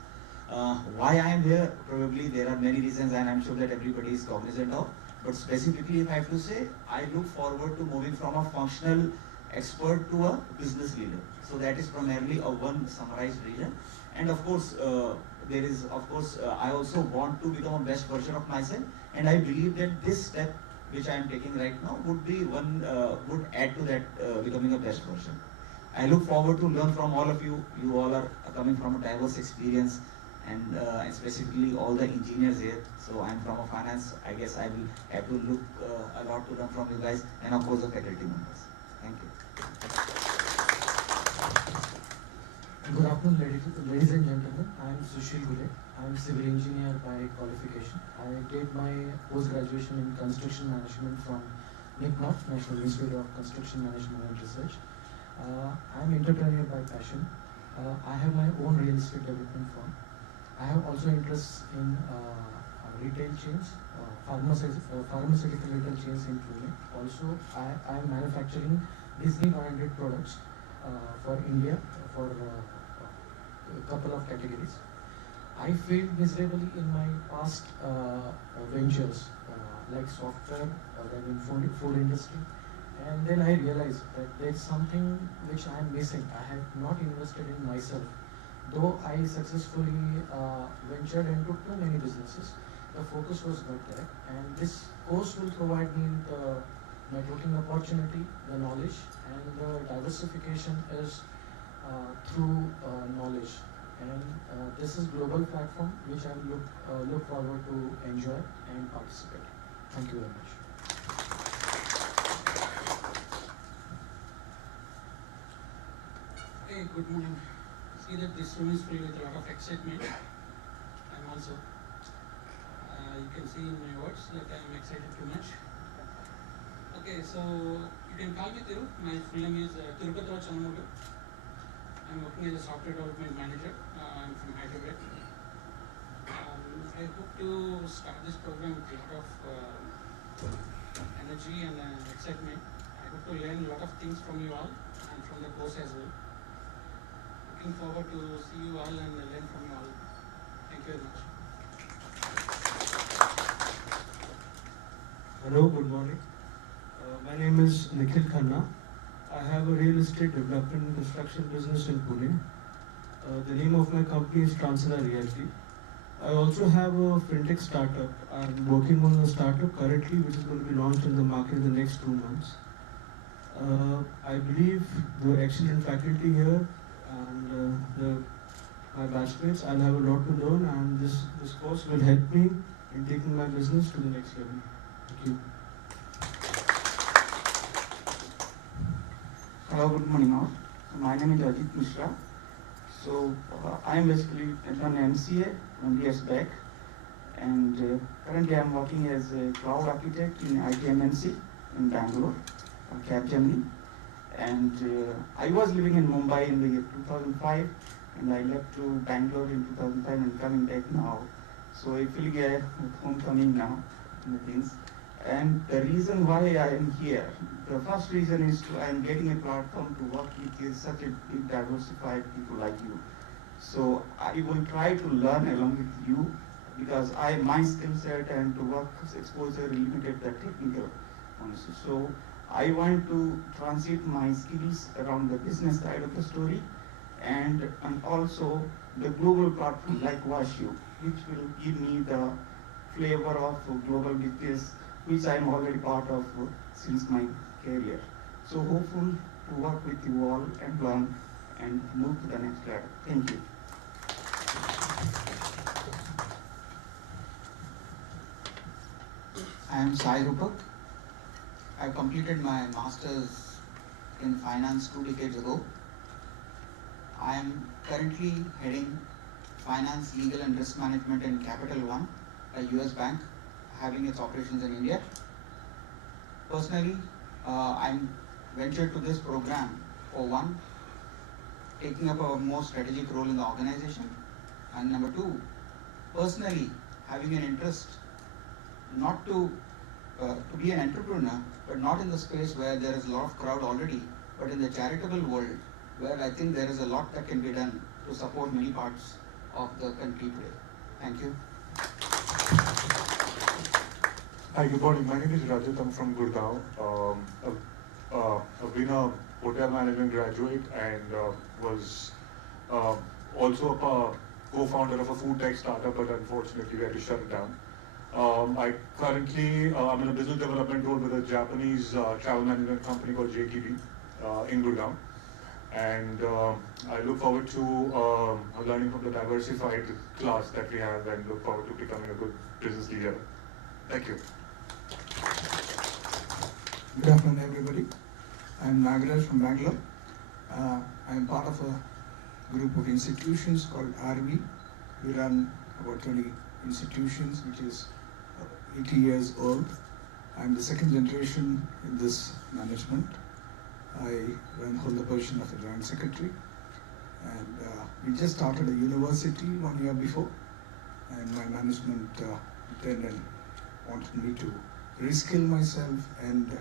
Why I am here, probably there are many reasons, and I'm sure that everybody is cognizant of. But specifically, if I have to say, I look forward to moving from a functional expert to a business leader. So that is primarily a one summarized reason. And of course, I also want to become a best version of myself. And I believe that this step, which I am taking right now, would be would add to that becoming a best version. I look forward to learn from all of you. You all are coming from a diverse experience, and specifically all the engineers here. So I'm from a finance. I guess I will have to look a lot to learn from you guys, and of course the faculty members. Thank you. Good afternoon, ladies and gentlemen. I am Sushil Gule. I am civil engineer by qualification. I did my post-graduation in construction management from NICMAR, National Institute of Construction Management and Research. I am entrepreneur by passion. I have my own real estate development firm. I have also interests in retail chains, pharmaceutical retail chains in Pune. Also, I am manufacturing Disney-branded products for India for a couple of categories. I failed miserably in my past ventures like software, then in food industry, and then I realized that there's something which I am missing. I have not invested in myself. Though I successfully ventured into too many businesses, the focus was not there, and this course will provide me the networking opportunity, the knowledge, and the diversification is through knowledge. And this is global platform which I look forward to enjoy and participate. Thank you very much. Hey, good morning. See that this room is filled with a lot of excitement. I'm also, you can see in my words that I'm excited too much. Okay, so you can call me Thiru. My full name is Tirupati Chanamulu. I'm working as a software development manager. I'm from Hyderabad. I hope to start this program with a lot of energy and excitement. I hope to learn a lot of things from you all and from the course as well. Looking forward to see you all and learn from you all. Thank you very much. Hello, good morning. My name is Nikhil Khanna. I have a real estate development and construction business in Pune. The name of my company is Transana Realty. I also have a fintech startup. I'm working on a startup currently which is going to be launched in the market in the next 2 months. I believe the excellent faculty here and my batchmates, I'll have a lot to learn, and this course will help me in taking my business to the next level. Thank you. Hello, good morning all. My name is Ajit Mishra. So I am basically done MCA 1 years back, and currently I am working as a cloud architect in IT MNC in Bangalore, Capgemini. And I was living in Mumbai in the year 2005, and I left to Bangalore in 2005 and coming back now. So I feel like homecoming now in the things. And the reason why I am here, the first reason is I am getting a platform to work with such a big diversified people like you. So I will try to learn along with you, because my skill set and to work exposure limited the technical ones. So I want to transit my skills around the business side of the story, and also the global platform like WashU, which will give me the flavor of global business, which I am already part of since my career. So hopeful to work with you all and learn and move to the next level. Thank you. I am Sai Rupak. I completed my master's in finance 2 decades ago. I am currently heading finance, legal and risk management in Capital One, a US bank having its operations in India. Personally, I'm ventured to this program for one, taking up a more strategic role in the organization, and number two, personally having an interest not to be an entrepreneur, but not in the space where there is a lot of crowd already, but in the charitable world, where I think there is a lot that can be done to support many parts of the country today. Thank you. Hi, good morning. My name is Rajat. I'm from Gurgaon. I've been a hotel management graduate and was also a co-founder of a food tech startup, but unfortunately we had to shut it down. I currently, I'm in a business development role with a Japanese travel management company called JTB in Gurgaon. And I look forward to learning from the diversified class that we have, and look forward to becoming a good business leader. Thank you. Good afternoon, everybody. I'm Nagaraj from Bangalore. I'm part of a group of institutions called RV. We run about 20 institutions, which is 80 years old. I'm the second generation in this management. I hold the position of a joint secretary. And we just started a university 1 year before. And my management attendant wanted me to reskill myself and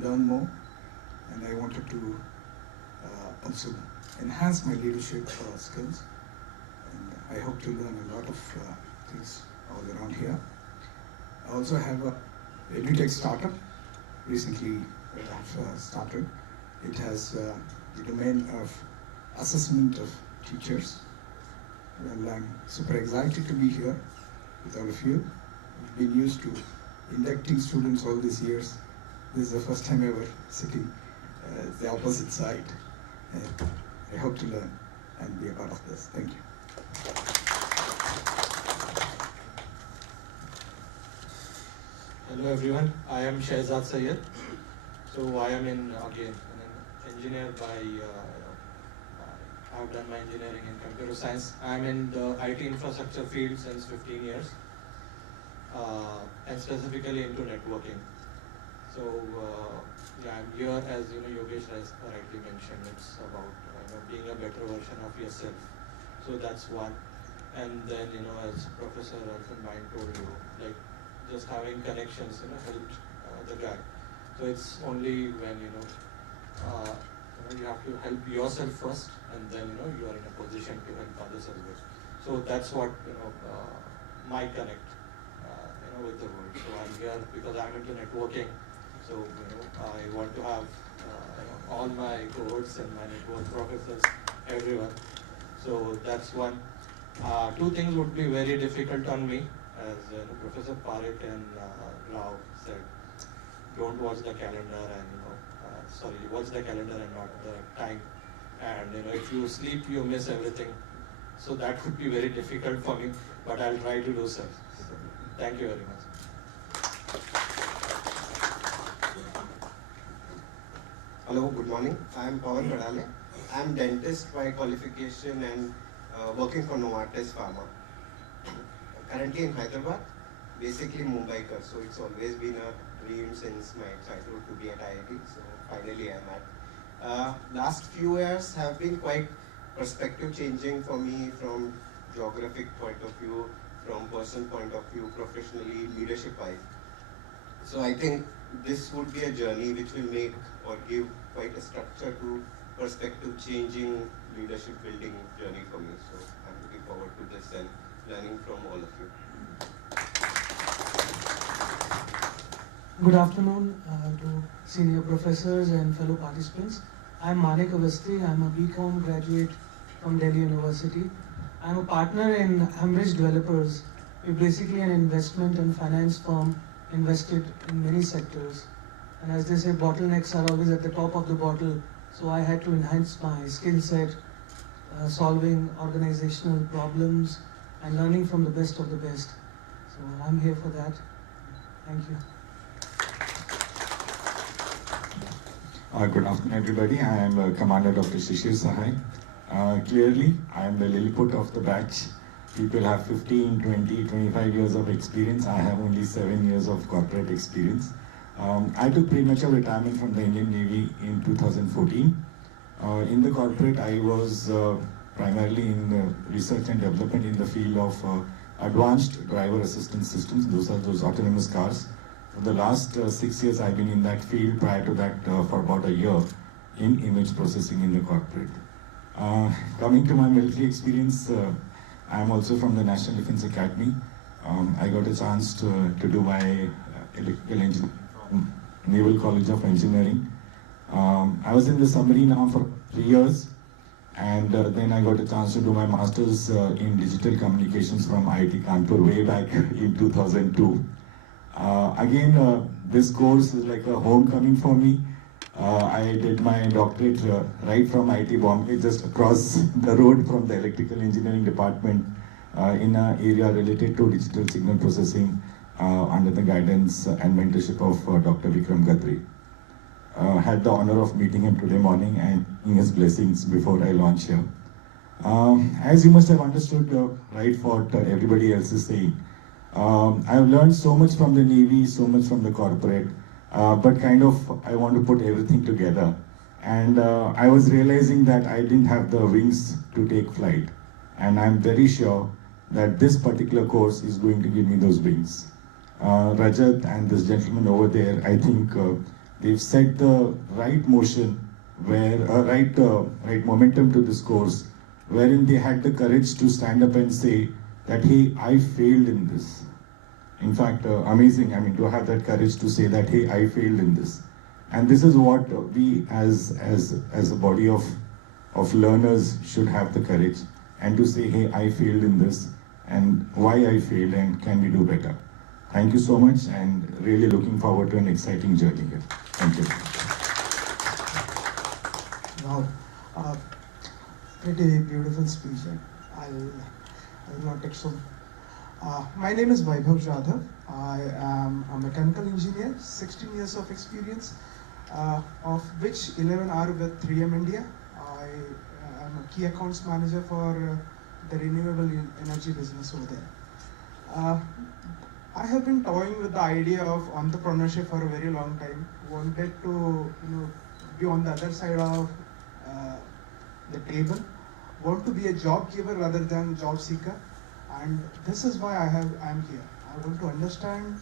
learn more. And I wanted to also enhance my leadership skills. And I hope to learn a lot of things all around here. I also have a edutech startup recently I have started. It has the domain of assessment of teachers. Well, I'm super excited to be here with all of you. We've been used to inducting students all these years. This is the first time ever sitting the opposite side. I hope to learn and be a part of this. Thank you. Hello everyone, I am Shahzad Sayyed. So I am again an engineer by, I have done my engineering in computer science. I am in the IT infrastructure field since 15 years and specifically into networking. So yeah, I'm here as Yogesh rightly mentioned, it's about being a better version of yourself. So that's one. and then, as Professor Elfenbein told you, like just having connections, helped the guy. So it's only when, you have to help yourself first, and then, you are in a position to help others as well. So that's what, my connect, with the world. So I'm here because I'm into networking. So, I want to have, all my cohorts and my network professors, everyone. So that's one. Two things would be very difficult on me, as Professor Parekh and Rao said. Don't watch the calendar and watch the calendar and not the time. And if you sleep, you miss everything. So that would be very difficult for me, but I'll try to do so. Thank you very much. Hello, good morning. I am Pawan Badale. I am dentist by qualification and working for Novartis Pharma. Currently in Hyderabad, basically Mumbaikar, so it's always been a dream since my childhood to be at IIT, so finally I'm at. Last few years have been quite perspective changing for me from geographic point of view, from personal point of view, professionally, leadership wise. So I think this would be a journey which will make or give quite a structure to perspective changing leadership building journey for me. So I'm looking forward to this and learning from all of you. Good afternoon to senior professors and fellow participants. I'm Manik Avasti. I'm a BCom graduate from Delhi University. I'm a partner in Ambridge Developers. We're basically an investment and finance firm invested in many sectors. And as they say, bottlenecks are always at the top of the bottle. So I had to enhance my skill set, solving organizational problems and learning from the best of the best. So I'm here for that. Thank you. Good afternoon, everybody. I am Commander Dr. Shishir Sahai. Clearly, I am the Lilliput of the batch. People have 15, 20, 25 years of experience. I have only 7 years of corporate experience. I took premature retirement from the Indian Navy in 2014. In the corporate, I was primarily in research and development in the field of advanced driver assistance systems. Those are those autonomous cars. For the last 6 years, I've been in that field. Prior to that, for about a year, in image processing in the corporate. Coming to my military experience, I'm also from the National Defense Academy. I got a chance to do my electrical engineering from Naval College of Engineering. I was in the submarine arm for 3 years, and then I got a chance to do my master's in digital communications from IIT Kanpur way back in 2002. Again, this course is like a homecoming for me. I did my doctorate right from IIT Bombay, just across the road from the electrical engineering department in an area related to digital signal processing under the guidance and mentorship of Dr. Vikram Gadri. Had the honor of meeting him today morning and taking his blessings before I launch here. As you must have understood, right, what everybody else is saying, I've learned so much from the Navy, so much from the corporate, but kind of I want to put everything together. And I was realizing that I didn't have the wings to take flight. And I'm very sure that this particular course is going to give me those wings. Rajat and this gentleman over there, I think they've set the right motion, where right momentum to this course, wherein they had the courage to stand up and say that, hey, I failed in this. In fact, amazing, I mean, to have that courage to say that, hey, I failed in this. And this is what we as a body of learners should have the courage, and to say, hey, I failed in this, and why I failed, and can we do better. Thank you so much, and really looking forward to an exciting journey here. Thank you. Wow, pretty beautiful speech. I'll not take so. My name is Vaibhav Jadhav. I am a mechanical engineer, 16 years of experience, of which 11 are with 3M India. I am a key accounts manager for the renewable energy business over there. I have been toying with the idea of entrepreneurship for a very long time. Wanted to be on the other side of the table. Want to be a job giver rather than job seeker. And this is why I'm here. I want to understand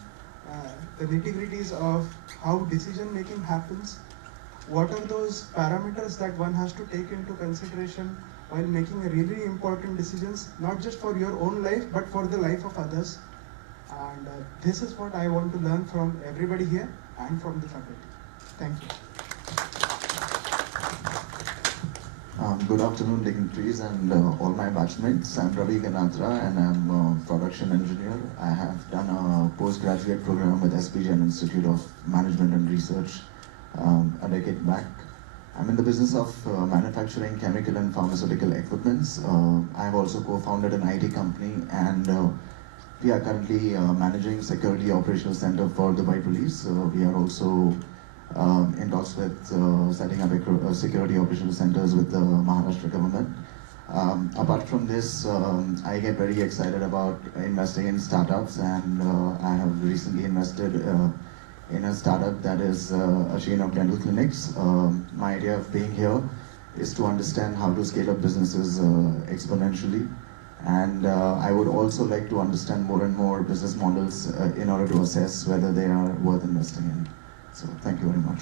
the nitty-gritties of how decision making happens. What are those parameters that one has to take into consideration while making really important decisions, not just for your own life, but for the life of others. And this is what I want to learn from everybody here and from the faculty. Thank you. Good afternoon, dignitaries and all my batchmates. I'm Ravi Gandra and I'm a production engineer. I have done a postgraduate program with SPGN Institute of Management and Research a decade back. I'm in the business of manufacturing chemical and pharmaceutical equipments. I've also co-founded an IT company and we are currently managing Security Operational Center for Dubai Police. We are also in talks with setting up security operational centers with the Maharashtra government. Apart from this, I get very excited about investing in startups, and I have recently invested in a startup that is a chain of dental clinics. My idea of being here is to understand how to scale up businesses exponentially, and I would also like to understand more and more business models in order to assess whether they are worth investing in. So thank you very much.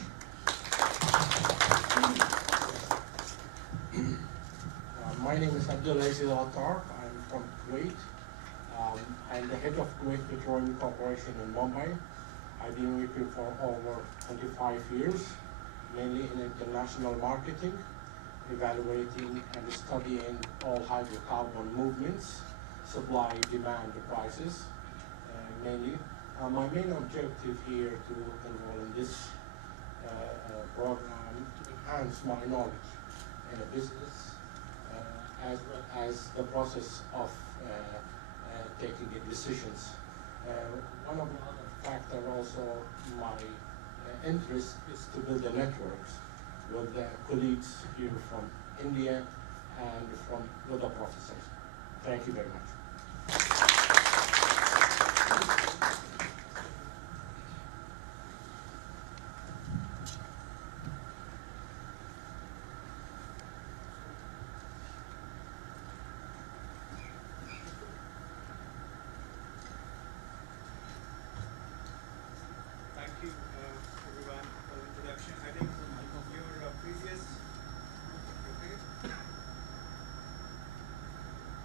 My name is Abdulaziz Attar. I'm from Kuwait. I'm the head of Kuwait Petroleum Corporation in Bombay. I've been working for over 25 years, mainly in international marketing, evaluating and studying all hydrocarbon movements, supply, demand, prices, mainly. My main objective here to enroll in this program to enhance my knowledge in a business as well as the process of taking the decisions. One of the other factors also, my interest is to build the networks with colleagues here from India and from other professors. Thank you very much.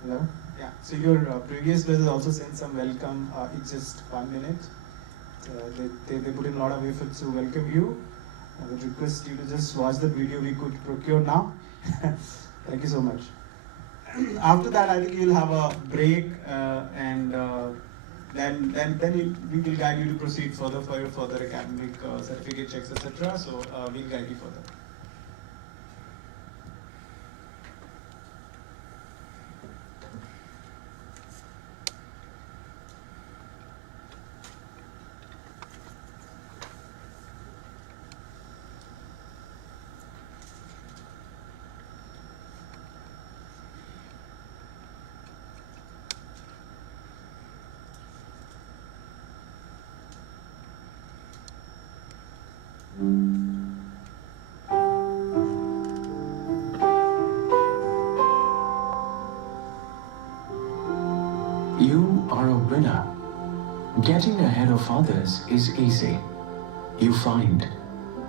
Hello? Yeah, so your previous visit also sent some welcome, it's just 1 minute. They put in a lot of efforts to welcome you. I would request you to just watch the video we could procure now. Thank you so much. After that, I think you'll have a break and then we will guide you to proceed further for your further academic certificate checks, etc. So we'll guide you further. You are a winner. Getting ahead of others is easy. You find,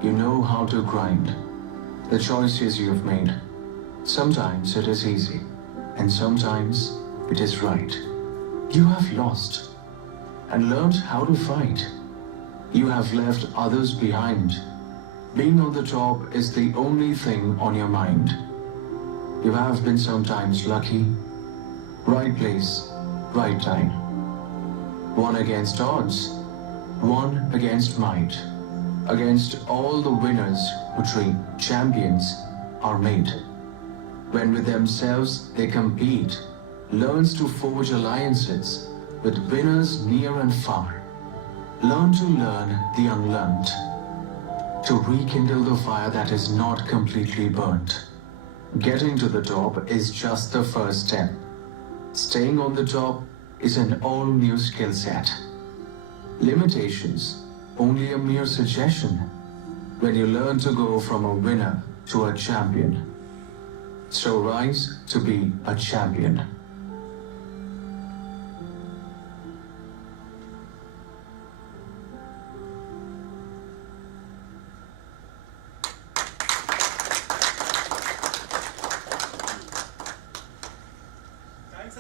you know how to grind. The choices you've made. Sometimes it is easy, and sometimes it is right. You have lost and learned how to fight. You have left others behind. Being on the top is the only thing on your mind. You have been sometimes lucky. Right place, right time. One against odds, one against might. Against all the winners who dream, champions are made. When with themselves they compete, learns to forge alliances with winners near and far. Learn to learn the unlearned, to rekindle the fire that is not completely burnt. Getting to the top is just the first step. Staying on the top is an all-new skill set. Limitations, only a mere suggestion when you learn to go from a winner to a champion. So rise to be a champion.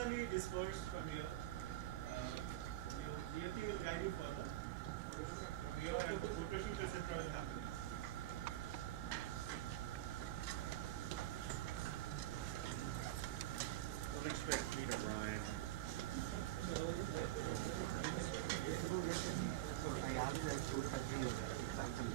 normally disperse from here. DFT will guide you further. From here, and the photoshoot, etc. will happen. Don't expect me to rhyme. So I asked that 2 3 example.